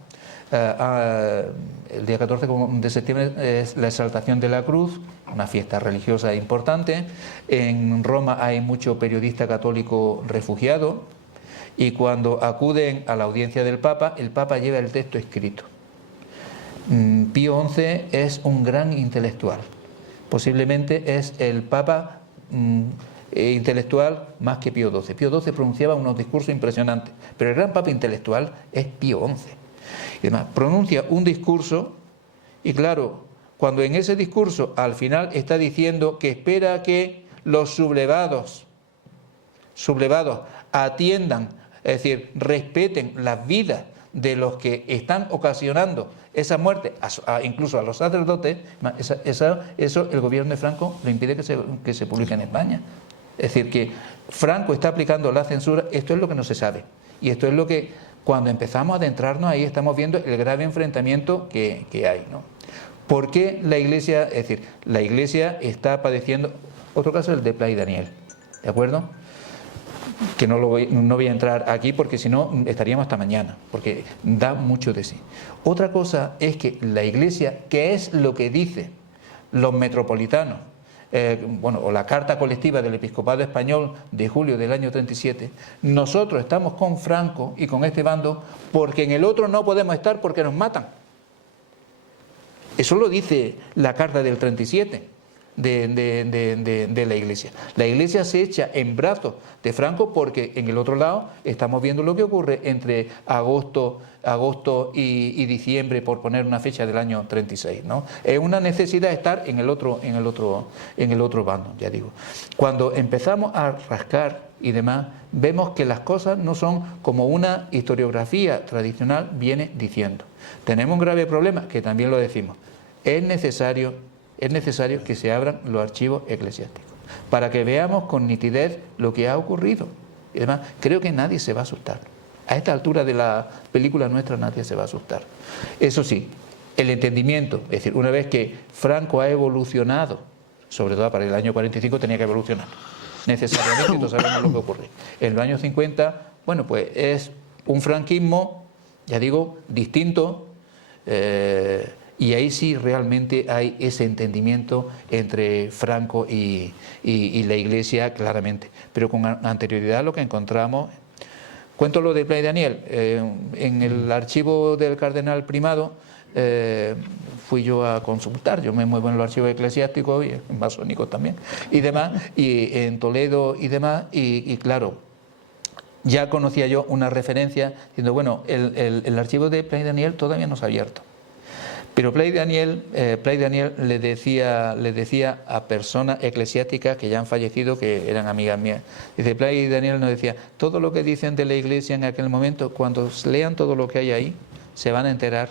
el día 14 de septiembre es la exaltación de la cruz, una fiesta religiosa importante. En Roma hay mucho periodista católico refugiado, y cuando acuden a la audiencia del Papa, el Papa lleva el texto escrito. Pío XI es un gran intelectual, posiblemente es el Papa intelectual más que Pío XII. Pío XII pronunciaba unos discursos impresionantes, pero el gran Papa intelectual es Pío XI. Y además, pronuncia un discurso, y claro, cuando en ese discurso al final está diciendo que espera que los sublevados atiendan, es decir, respeten las vidas de los que están ocasionando esa muerte, incluso a los sacerdotes, eso el gobierno de Franco lo impide que se publique en España. Es decir, que Franco está aplicando la censura. Esto es lo que no se sabe, y esto es lo que, cuando empezamos a adentrarnos ahí, estamos viendo el grave enfrentamiento que hay, ¿no? ¿Por qué la Iglesia? Es decir, la Iglesia está padeciendo... Otro caso es el de Play Daniel, ¿de acuerdo? Que no voy a entrar aquí, porque si no estaríamos hasta mañana, porque da mucho de sí. Otra cosa es que la Iglesia, que es lo que dicen los metropolitanos, o la carta colectiva del Episcopado Español de julio del año 37, nosotros estamos con Franco y con este bando porque en el otro no podemos estar porque nos matan. Eso lo dice la carta del 37 de la Iglesia. La Iglesia se echa en brazos de Franco porque en el otro lado estamos viendo lo que ocurre entre agosto y diciembre, por poner una fecha del año 36, ¿no? Es una necesidad estar en el otro bando, ya digo. Cuando empezamos a rascar y demás, vemos que las cosas no son como una historiografía tradicional viene diciendo. Tenemos un grave problema, que también lo decimos. Es necesario que se abran los archivos eclesiásticos para que veamos con nitidez lo que ha ocurrido. Y además, creo que nadie se va a asustar. A esta altura de la película nuestra nadie se va a asustar. Eso sí, el entendimiento, es decir, una vez que Franco ha evolucionado, sobre todo para el año 45 tenía que evolucionar necesariamente, y todos sabemos lo que ocurre. En los años 50, bueno, pues es un franquismo, ya digo, distinto, y ahí sí realmente hay ese entendimiento entre Franco y la Iglesia, claramente. Pero con anterioridad lo que encontramos... Cuento lo de Play Daniel. En el archivo del cardenal primado fui yo a consultar. Yo me muevo en los archivos eclesiásticos y en masónicos también y demás, y en Toledo y demás, y claro, ya conocía yo una referencia diciendo, bueno, el archivo de Play Daniel todavía no se ha abierto. Pero Play Daniel le decía a personas eclesiásticas que ya han fallecido, que eran amigas mías. Dice, Play Daniel nos decía, todo lo que dicen de la Iglesia en aquel momento, cuando lean todo lo que hay ahí, se van a enterar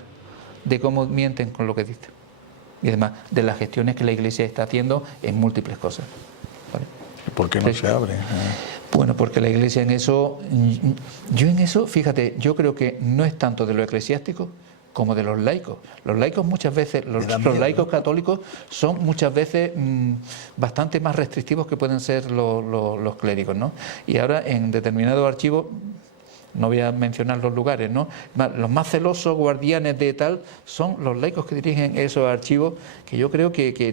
de cómo mienten con lo que dicen. Y además, de las gestiones que la Iglesia está haciendo en múltiples cosas. ¿Vale? ¿Por qué no se abre? Bueno, porque la Iglesia en eso, fíjate, yo creo que no es tanto de lo eclesiástico como de los laicos. Los laicos muchas veces, los laicos católicos son muchas veces bastante más restrictivos que pueden ser los clérigos, ¿no? Y ahora en determinados archivos, no voy a mencionar los lugares, ¿no? Los más celosos guardianes de tal son los laicos que dirigen esos archivos, que yo creo que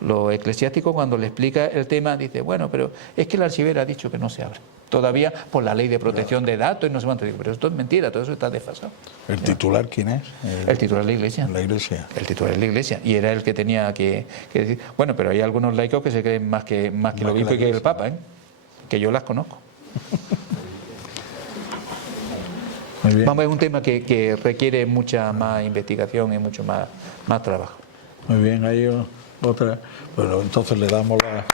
lo eclesiástico, cuando le explica el tema, dice, bueno, pero es que el archivero ha dicho que no se abre todavía por la ley de protección de datos y no sé cuánto. Pero esto es mentira, todo eso está desfasado. ¿El titular quién es? El titular es la Iglesia. La Iglesia. El titular es la Iglesia, y era el que tenía que decir. Bueno, pero hay algunos laicos que se creen más que el obispo y que el Papa, que yo las conozco. Muy bien. Vamos, es un tema que requiere mucha más investigación y mucho más trabajo. Muy bien, hay otra. Bueno, entonces le damos la...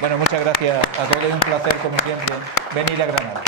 Bueno, muchas gracias a todos, es un placer como siempre venir a Granada.